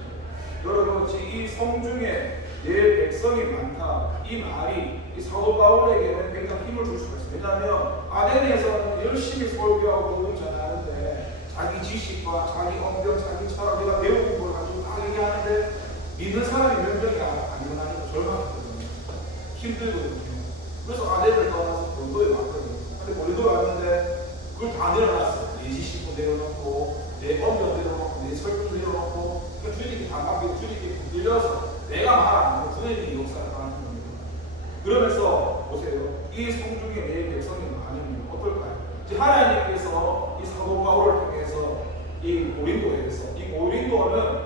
여러분 이 성중에 내 백성이 많다. 이 말이 이 사도 바울에게는 굉장히 힘을 줄 수가 있어요. 왜냐하면 아덴에서는 열심히 설교하고 복음 전하는데 자기 지식과 자기 언변, 자기 철학, 내가 배운 걸 가지고 다 얘기하는데 믿는 사람이 몇 명이 안 일어나니까 절망하거든요. 힘들거든요. 그래서 아덴을 떠나서 본도에 왔거든요. 근데 본도에 왔는데 그걸 다 내려놨어. 내 지식도 내려놓고 내 언변 내려놓고 내 설교 내려놓고 그러니까 주님이 다 맡기고 주님이 들려서 내가 말 안 하고 주님이 역사를 하는 겁니다. 그러면서 보세요. 이 성중에 내 백성이 많으면 어떨까요? 하나님께서 이 사도 바울을 통해서 이 고린도에서 이 고린도는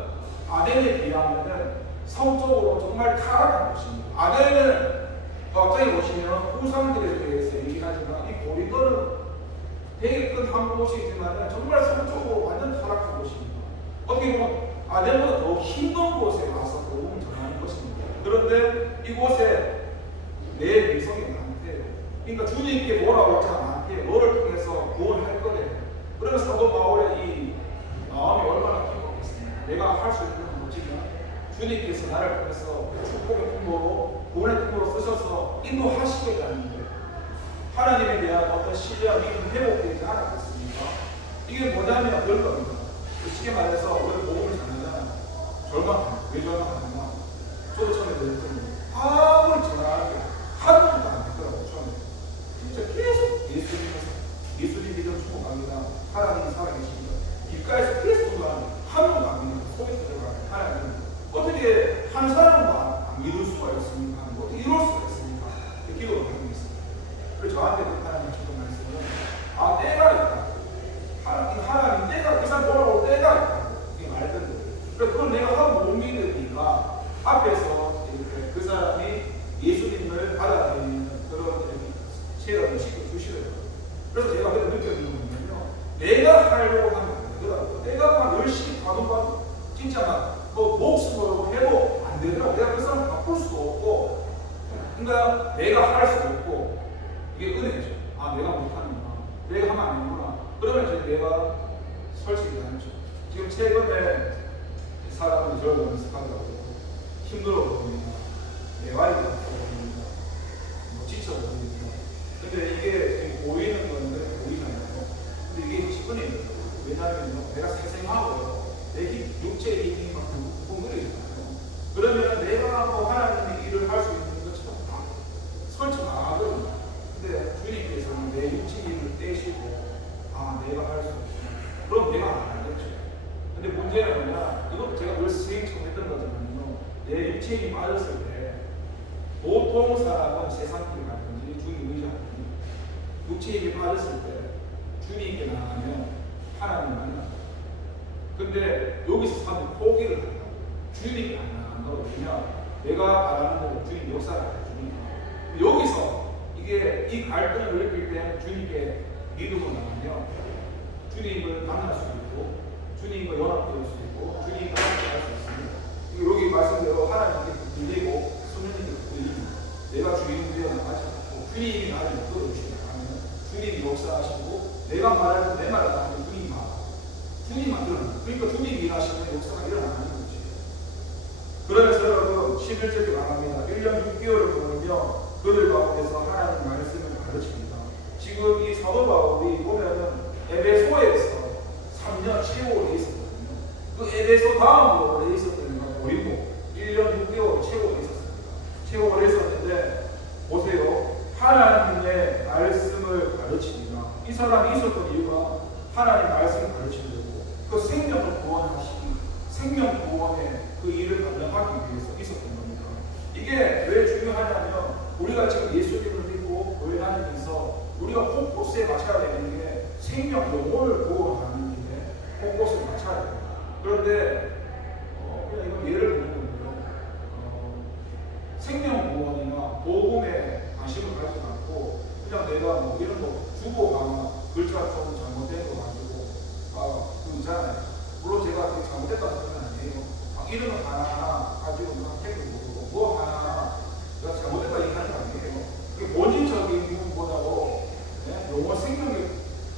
아덴에 비하면은 성적으로 정말 타락한 곳입니다. 아덴은 갑자기 보시면 후상들에 대해서 얘기하지만 이 고린도는 되게 큰 한 곳이지만 정말 성적으로 완전 타락한 곳입니다. 어떻게 보면 아덴보다 더 힘든 곳에 와서 복음을 전하는 것입니다. 그런데 이곳에 내 백성이 많대요. 그러니까 주님께 뭐라고 했잖아. 많대요. 너를 통해서 구원할 거래. 그러면 사도 바울의 이 마음이 얼마나 기뻤겠습니까? 내가 할 수 있는 건 뭐지만 주님께서 나를 통해서 축복의 품으로 구원의 품으로 쓰셔서 인도하시겠다는 거예요. 하나님에 대한 어떤 신뢰와 믿음이 회복되지 않았겠습니까? 이게 뭐냐면 그런 겁니다. 쉽게 말해서 우리가 복음을 전하잖아요. 절망합니다. 왜 절망하냐면 저도 처음에 그랬더니 아무리 전하는 게 한 번도 안 됐더라고요. 처음에 진짜 계속 예수님 믿음 축복합니다. 하나님이 살아계십니다. 길가에서 계속 전하는 한 번도 안 믿는 속에서 들어가는 하나님 어떻게 한 사람도 안 믿을 수가 있습니까? 어떻게 이럴 수가 있습니까? 기도를 하고 있습니다. 그래서 저한테 하나님 주신 말씀은 때가 있다. 하나님 때가 그 사람 뭐라고 때가 있다. 이게 말든 거예요. 그래서 그걸 내가 하고 못 믿으니까 앞에서 이렇게 그 사람이 예수님을 받아들이는 그런 체험을 시켜주시더라고요. 그래서 제가 그때 느꼈는 건 뭐냐면 내가 하려고 하면 안 되더라고요. 내가 막 열심히 가도 진짜 막 목숨 걸고 해도 안 되더라고요. 내가 그 사람 바꿀 수도 없고 그러니까 내가 할 수도 없고 이게 은혜죠. 아, 내가 못하는구나. 내가 하면 안 되는구나. 그러면 이제 내가 설치게 하죠. 지금 최근에 사람들이 저를 보면서 하더라고요. 힘들어 보입니다. 내 와이가 보입니다. 뭐 지쳐 보입니다. 근데 이게 보이는 건데 보이잖아요. 근데 이게 은혜예요. 왜냐하면 내가 생생하고요. 내 육체의 힘이 막 붕괴되잖아요. 그러면 내가 뭐 하나님의 일을 할 수 있는 것처럼 다 설치 나가거든요. 근데 주님께서는 내 육체의 힘을 떼시고 아, 내가 할 수 없구나. 그럼 내가 안 하겠죠. 근데 문제는 뭐냐, 이것도 제가 늘 스윙처럼 했던 거잖아요. 내 육체의 힘이 빠졌을 때 보통 사람은 세상 길을 가든지 주님 의지하든지 육체의 힘이 빠졌을 때 주님께 나가면 하나님 만나요. 근데 여기서 사람들이 포기를 한다고. 주님이 안 나간다고. 왜냐, 내가 바라는 대로 주님 역사를 안 해주니까. 여기서 이게 이 갈등을 일으킬 때 주님께 믿음으로 나가면 주님을 만날 수 있고 주님과 연합될 수 있고 주님과 함께할 수 있습니다. 여기 말씀대로 하나님께 들리고 성령님께 들리고 내가 주인 되어 나가지 않고 주님이 나를 이끌어주시고 나가면 주님이 역사하시고 내가 말할 때 내 말을 하면 주님이 말하고 주님만 일어나요. 그러니까 주님이 일하시면 역사가 일어나는 거지. 그러면서 여러분 11절에 말합니다. 1년 6개월을 보면요 그들 가운데서 하나님 말씀을 가르칩니다. 지금 이 사도 바울이 보면은 에베소에서 3년 채워오래 있었거든요. 그 에베소 다음으로 오래 있었던 건 보이고 1년 6개월 채워오래 있었습니다. 채워오래 있었는데 보세요. 하나님의 말씀을 가르칩니다. 이 사람이 있었던 이유가 하나님 말씀을 가르치려고 그 생명을 구원하시기 생명 구원의 그 일을 감당하기 위해서 있었던 겁니다. 이게 왜 중요하냐면 우리가 지금 예수님을 믿고 교회 다니면서 우리가 포커스에 맞춰야 되는 게 생명 영혼을 구원하는 일에 포커스를 맞춰야 돼요. 그런데 그냥 이건 예를 들는 건데요. 생명 구원이나 복음에 관심을 가지지 않고 그냥 내가 뭐 이런 거 주보가 글자 좀 잘못된 거 가지고 그 있잖아요. 물론 제가 그게 잘못됐다는 뜻은 아니에요. 이름을 하나하나 가지고 택을 모르고 뭐 하나하나 내가 잘못됐다 얘기하는 거 아니에요. 그게 본질적인 부분보다도 용어 생명이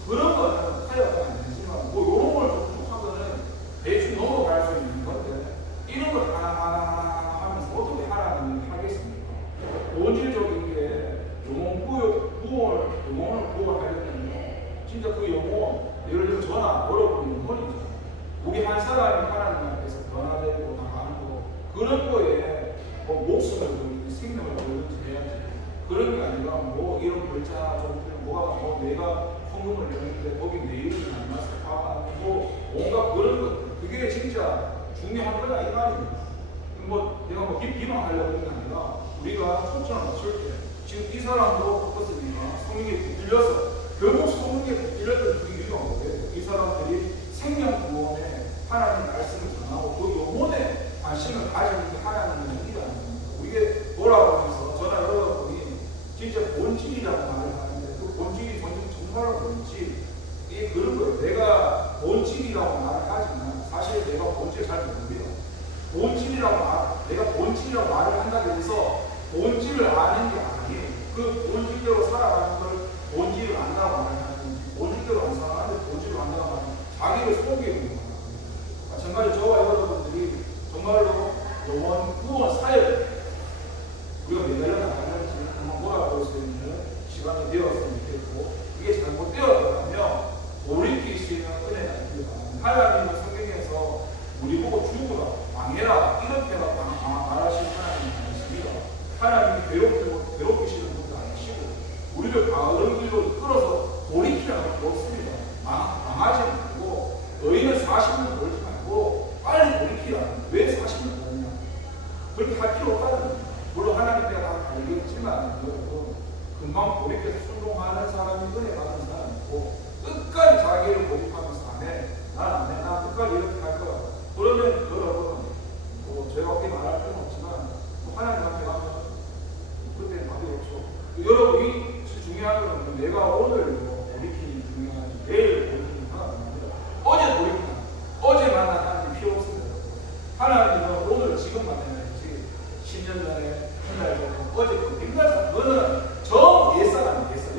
그런 거는 타협은 안 되지만 뭐 이런 걸 좀 부족하면은 대충 넘어갈 수 있는 건데 이런 걸 하나하나 하면서 어떻게 하나님이 하겠습니까? 본질적인 게 영혼을 구원하려면 진짜 그 영혼 예를 들어 저나 여러분이 영혼이죠. 우리 한 사람이 하나님 앞에서 변화되고 나가는 거 그런 거에 뭐 목숨을 걸든지 생명을 걸든지 해야지. 그런 게 아니라 뭐 이런 글자 좀 뭐가 뭐 내가 헌금을 드렸는데 거기 내 이름이 안 나서 뭐 뭔가 그런 것들 그게 진짜 중요한 거다 이 말입니다. 뭐 내가 뭐 비방하려고 하는 게 아니라 우리가 초점을 맞출 때 지금 이 사람도 어떻습니까? 성령에 붙들려서 결국 성령에 붙들렸던 그 이유가 뭐예요? 이 사람들이 생명 구원에 하나님 말씀을 전하고 그 영혼에 관심을 가지는 게 하나님의 일이라는 겁니다. 우리가 돌아보면서 저나 여러분이 진짜 본질이라고 말을 하는데 그 본질이 정말로 본질 이게 그런 거예요. 내가 본질이라고 말을 하지만 사실 내가 본질 잘 모릅니다. 내가 본질이라고 말을 한다고 해서 본질을 아는 게 아니에요. 그 본질대로 살아가는 걸 본질을 안다고 말하는 본질대로 안 살아가는데 본질을 안다고 말하는 자기를 속이는 거예요. 마찬가지로 저와 여러분들이 정말로 영원 구원 사역 우리가 매달려 나가는지 한번 몰아볼 수 있는 시간이 되었으면 좋겠고 이게 잘못되었다면 돌이킬 수 있는 은혜가 있기를 바랍니다. 하나님은 성경에서 우리 보고 죽으라 망해라 이렇게 말하시는 하나님이 아니십니다. 하나님이 괴롭히시는 분도 아니시고 우리를 바른 길로 끌어서 돌이키라는 게 없습니다. 망하지 말고 너희는 40년 돌지 말고 빨리 돌이키라. 왜 40년 돌냐? 그렇게 할 필요 없다는 겁니다. 물론 하나님 때가 다 알겠지만 여러분 금방 돌이켜서 순종하는 사람이 은혜 받는 사람이 있고 끝까지 자기를 고집하면서 안해 난 안해 난 끝까지 이렇게 할 거야. 그러면 여러분 뭐 제가 어떻게 말할 필요는 없지만 뭐 하나님 앞에 가면 그때 답이 없죠. 여러분이 중요한 건 내가 오늘 돌이키는 중요하지 내일 돌이키는 하나도 아닙니다. 어제 돌이키는 어제만 하나님 필요 없습니다. 하나님은 오늘 지금 만나야지 10년 전에 한 달 전에 어제 그 옛날 사람 너는 저 옛사람이겠어.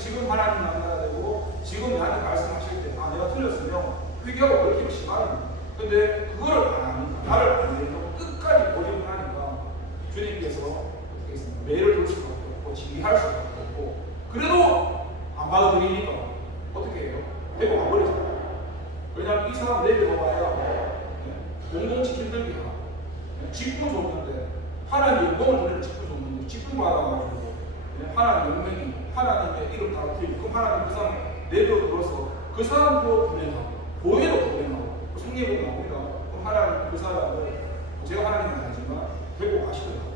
지금 하나님 만나야 되고 지금 나한테 말씀하실 때 내가 틀렸으면 회개하고 그렇게 심하다. 근데 그거를 안 하니까 나를 안 되고 끝까지 보려고 하니까 주님께서 어떻게 했습니까? 매를 돌 수밖에 없고 징계할 수밖에 없고 그래도 안 받아들이니까 어떻게 해요? 대고 가버리잖아요. 왜냐하면 이 사람 내게 와야 공동치킨 들기 하나 직분 줬는데 하나님 영광을 돌리는 직분 줬는데 직분 받아가지고 하나님 영광이 하나님의 이름 다루고 그럼 하나님 그 사람 내려 들어서 그 사람도 불행하고 교회도 불행하고 성경에 나옵니다. 그럼 하나님 그 사람을 제가 하나님은 아니지만 데리고 가시더라고요.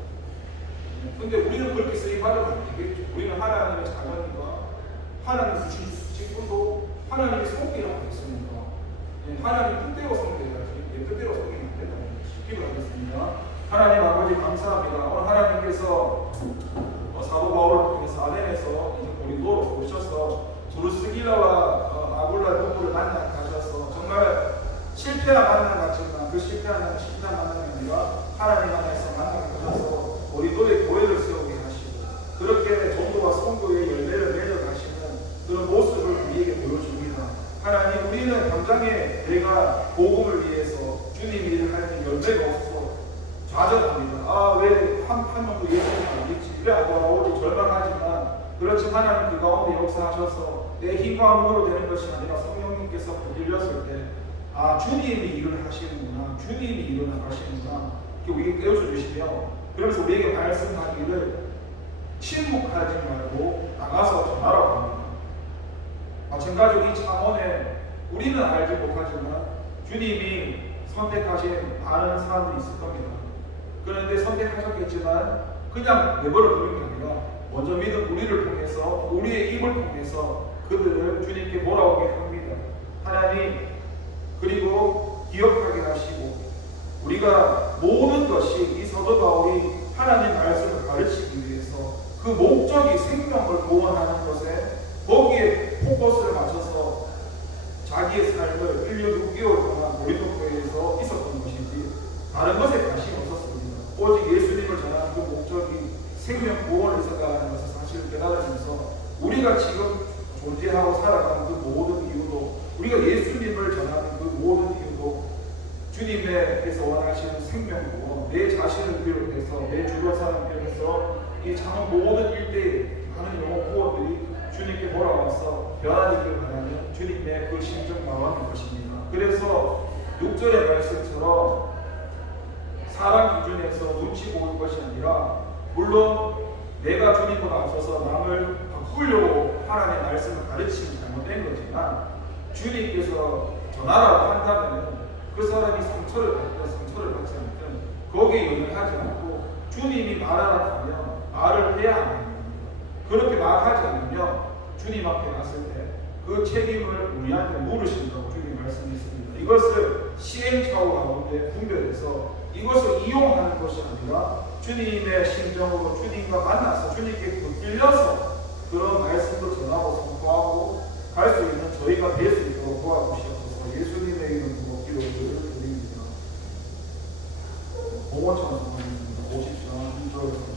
근데 우리는 그렇게 쓰임받으면 안 되겠죠. 우리는 하나님의 자녀니까 하나님 주신 직분도 하나님의 성격이라고 했으니까 하나님 뜻대로 성격해야지 내 뜻대로 성격이 안 된다는 것이 기도하겠습니다. 하나님 아버지 감사합니다. 오늘 하나님께서 사도 바울을 통해서 아덴에서 고린도로 오셔서 두루스길라와 아굴라 누구를 만나 가셔서 정말 실패한 만남 같지만 그 실패한 만남이 아니라 하나님 안에서 만나 가셔서 고린도의 교회를 세우게 하시고 그렇게 전도와 선교의 열매를 맺어가시는 그런 모습을 우리에게 보여줍니다. 하나님 우리는 당장에 내가 복음을 위해서 주님 일을 하는 열매가 없어서 좌절합니다. 왜 한 명도 예수님 안 믿지? 왜 안 돌아오지? 절망하지만 그렇지만 하나님 그 가운데 역사하셔서 내 힘과 힘으로 되는 것이 아니라 성령님께서 부들렸을 때 주님이 일을 하시는구나. 주님이 일을 하시는구나. 이렇게 우리에게 깨워줘 주시며 그러면서 우리에게 말씀하기를 침묵하지 말고 나가서 전하라고 합니다. 마찬가지로 이 창원에 우리는 알지 못하지만 주님이 선택하신 많은 사람들이 있을 겁니다. 그런데 선택하셨겠지만 그냥 내버려 두는 게 아니라 먼저 믿은 우리를 통해서 우리의 입을 통해서 그들을 주님께 돌아오게 합니다. 하나님 그리고 기억하게 하시고 우리가 모든 것이 이 사도 바울이 하나님 말씀을 가르치기 위해서 그 목적이 생명을 구원하는 것에 거기에 포커스를 맞춰서 자기의 삶을 1년 6개월 동안 고린도 교회에서 있었던 것이지 다른 것에 관심이 없었습니다. 오직 예수님을 전하는 그 목적이 생명 구원을 있었다는 것을 사실을 깨달으면서 우리가 지금 존재하고 살아가는 그 모든 이유도 우리가 예수님을 전하는 그 모든 이유도 주님께서 원하시는 생명 구원 내 자신을 비롯해서 내 주변 사람을 비롯해서 이 참 모든 일대에 많은 영혼 구원들이 주님께 돌아와서 변화되기를 바라는 주님의 그 심정 마음인 것입니다. 그래서 6절의 말씀처럼 사람 기준에서 눈치 보일 것이 아니라 물론 내가 주님보다 앞서서 남을 바꾸려고 하나님의 말씀을 가르치면 잘못된 거지만 주님께서 전하라고 한다면 그 사람이 상처를 받지 않든 거기에 연연하지 않고 주님이 말하라 하면 말을 해야 하는 겁니다. 그렇게 말하지 않으면 주님 앞에 갔을 때 그 책임을 우리한테 물으신다고 주님 말씀했습니다. 이것을 시행착오 가운데 분별해서 이것을 이용하는 것이 아니라 주님의 심정으로 주님과 만나서 주님께 끌려서 그런 말씀도 전하고 선포하고 갈 수 있는 저희가 될 수 있도록 도와주시옵소서. 예수님의 이름으로 기도를 드립니다. 공원처럼 하겠습니다. 50장 2절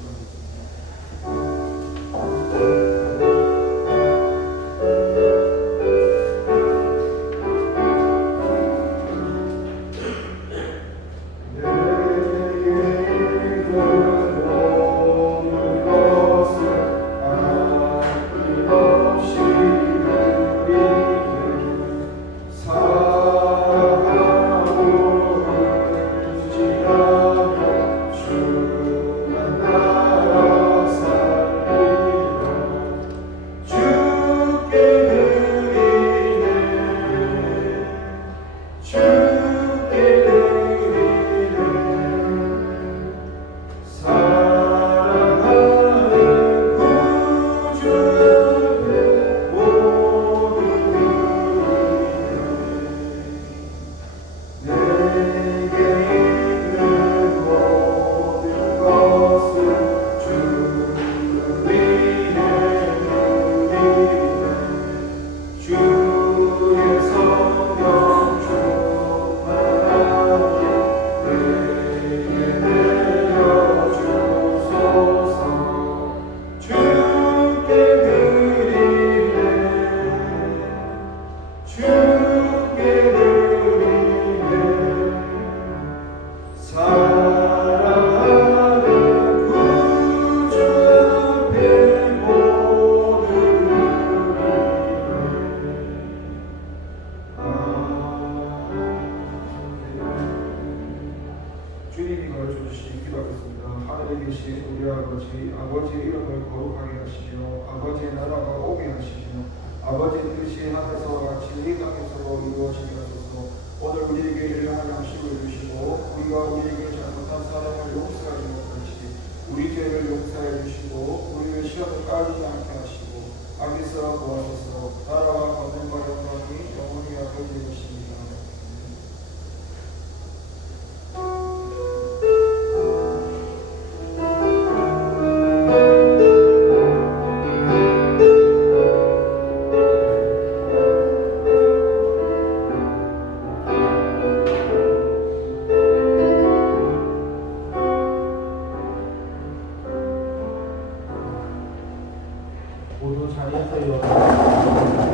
되신 우리 아버지의 이름을 거룩하게 하시며 아버지의 나라가 오게 하시며 아버지의 뜻이 하늘에서와 같이 이 땅에서도 이루어지게 하소서. 오늘 우리에게 일용할 양식을 주시고 우리가 우리에게 잘못한 사람을 용서하지 못할지 우리 죄를 용서해 주시고 우리를 시험에 빠지지 않게 하시고 악에서 구하소서. 나라와 권능과 영광이 영원히 아버지의 것입니다. 모두 자리에서 일어나 사랑합니다.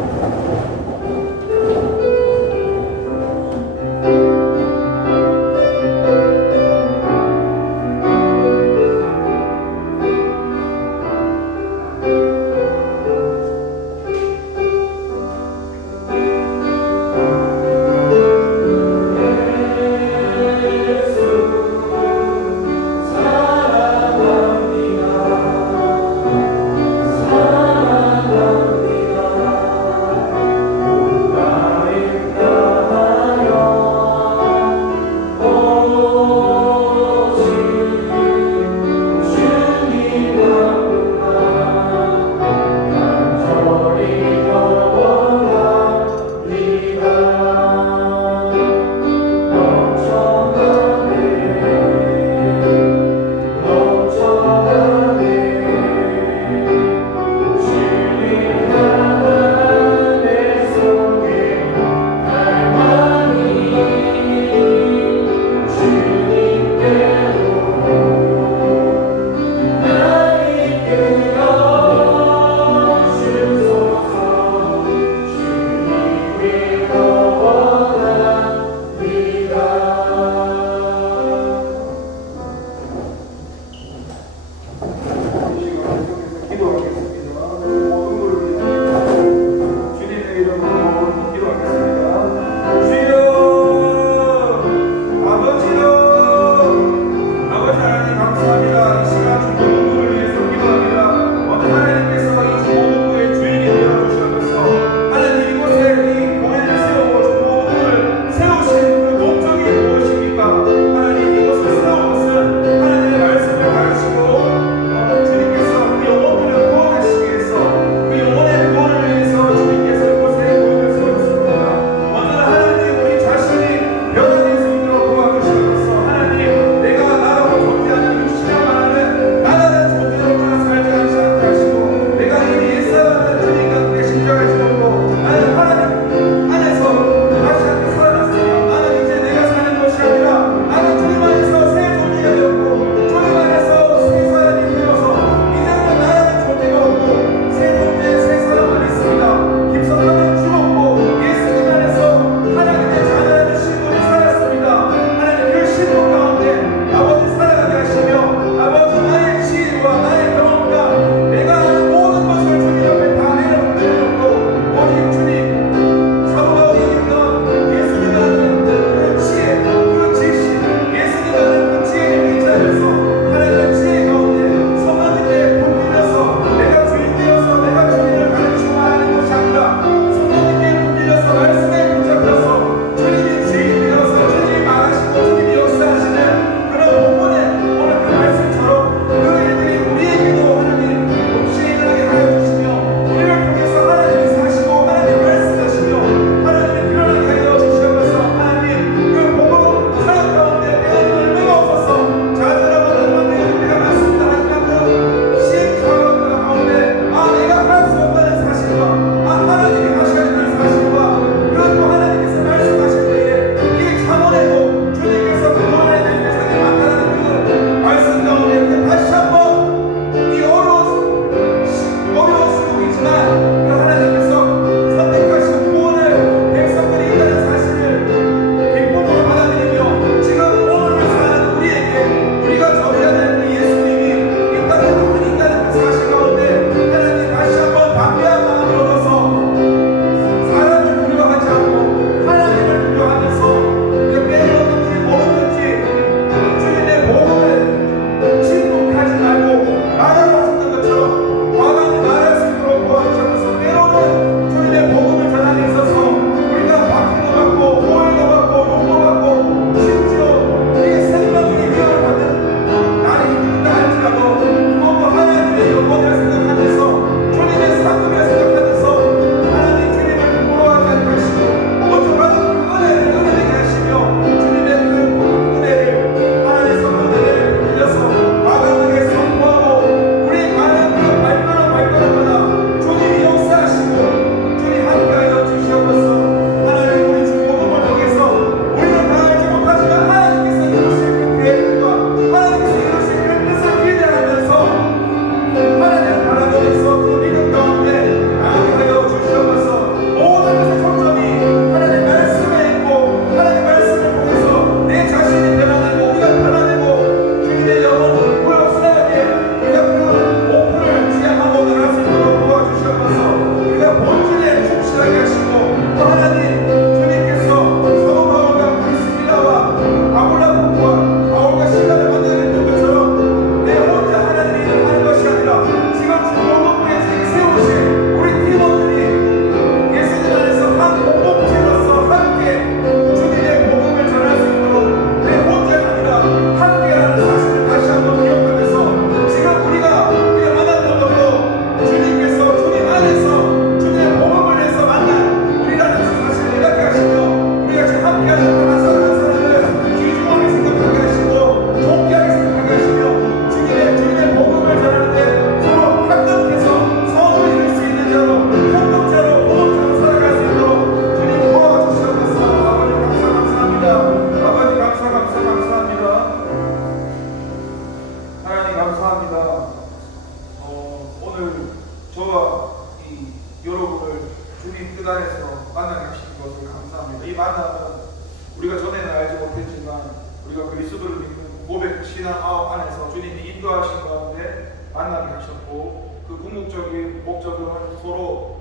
만나게 하셨고 그 궁극적인 목적은 서로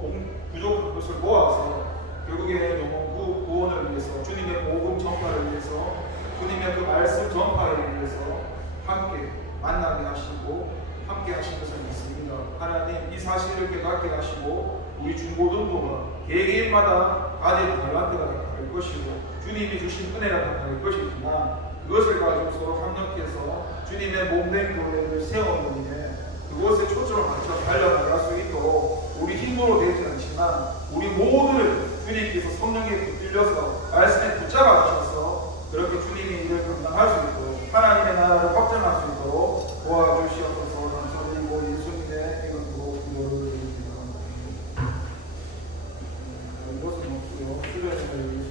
부족한 것을 모아서 결국에 영혼 구원을 위해서 주님의 복음 전파를 위해서 주님의 그 말씀 전파를 위해서 함께 만나게 하시고 함께 하신 것을 믿습니다. 하나님 이 사실을 깨닫게 하시고 우리 중고등부가 개개인마다 가진 달란트가 다를 것이고 주님이 주신 은혜가 다를 것이지만 그것을 가지고 서로 협력해서 주님의 몸된 교회를 세워놓으며 그곳에 초점을 맞춰 달려나갈 수 있도록 우리 힘으로 되지 않지만 우리 모두를 주님께서 성령에 붙들려서 말씀에 붙잡아 주셔서 그렇게 주님이 이를 감당할 수 있도록 하나님의 나라를 확장할 수 있도록 도와주시옵소서. 감사드리고 예수님의 이름으로 기도를 드립니다. 이것은 없고요. 주변에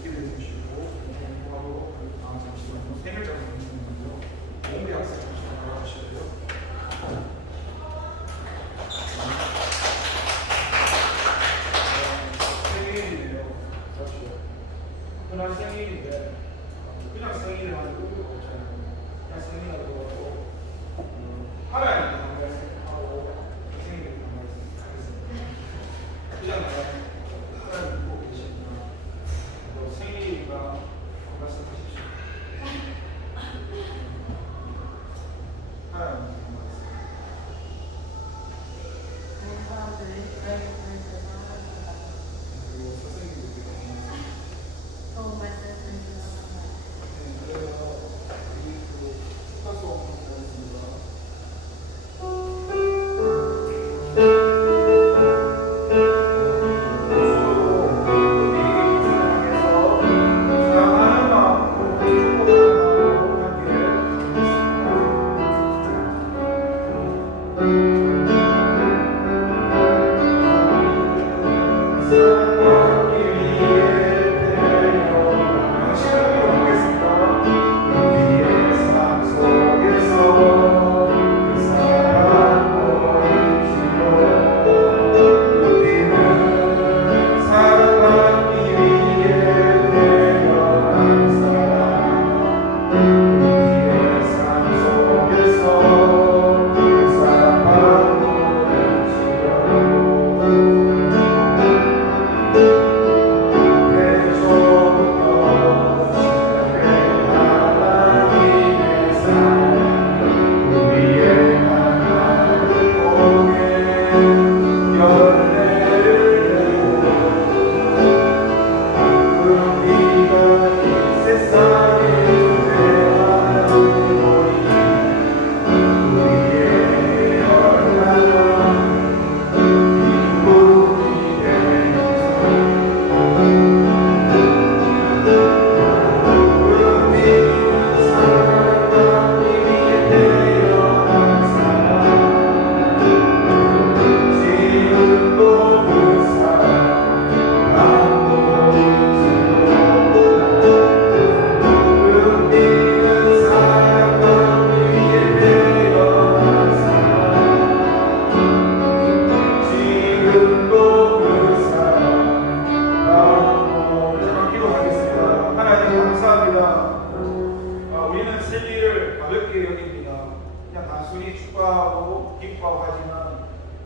기도해 주시고 공부하고 잠시만요. 생일자가 있는데요. 공개 학생 잠시만 나와주시고요. 생일이네요. 그렇죠. 흔한 생일인데 그냥 생일을 하는 것도 없잖아요. 그냥 생일이라고 하고 하나님 감사를 생각하고 생일을 감사를 생각하겠습니다. 그냥 하나님 보고 계시구나. 생일이니까 말씀하십시오. 하나님 감사합니다. 그리고 선생님들께 감사합니다. 그래서 우리 그 축하송 하겠습니다.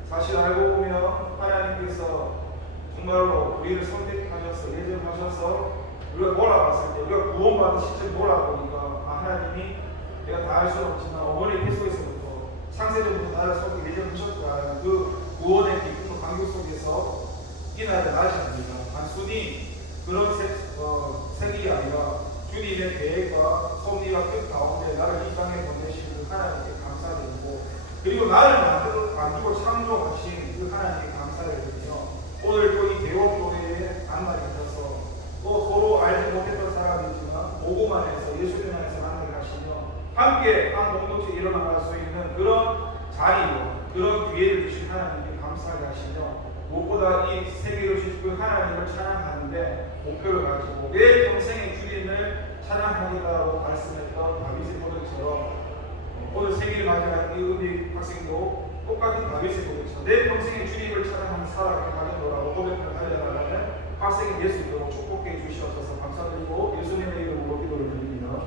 사실 알고 보면 하나님께서 정말로 우리를 선택하셔서 예정하셔서 우리가 몰아봤을 때 우리가 구원받은 시점 몰아보니까 하나님이 내가 다 알 수는 없지만 어머니 뱃속에서부터 창세전부터 나를 선택 예정하셨다는 그 구원의 기쁨과 감격 속에서 일어나지 않습니다. 단순히 그런 생이 아니라 주님의 계획과 섭리와 뜻 가운데 나를 이 땅에 보내시는 하나님께 감사드리고 그리고 나를 만들고 창조하신 그 하나님께 감사드리며 오늘 또 이 대원교회에 만나게 되어서 또 서로 알지 못했던 사람이지만 보고만 해서 예수님 안에서 만나게 하시며 함께 한 공동체 일어나갈 수 있는 그런 자리로 그런 기회를 주신 하나님께 감사하게 하시며 무엇보다 이 세계를 주신 그 하나님을 찬양하는데 목표를 가지고 내 평생의 주님을 찬양하리라고 말씀했던 다윗의 고백처럼 오늘 생일을 맞이한 이 은비 학생도 똑같은 다윗의 고백처럼 내 평생의 주님을 찬양하는 사랑을 가져노라고 고백을 하려는 학생이 예수님으로 축복해 주시옵소서 감사드리고 예수님의 이름으로 기도를 드립니다.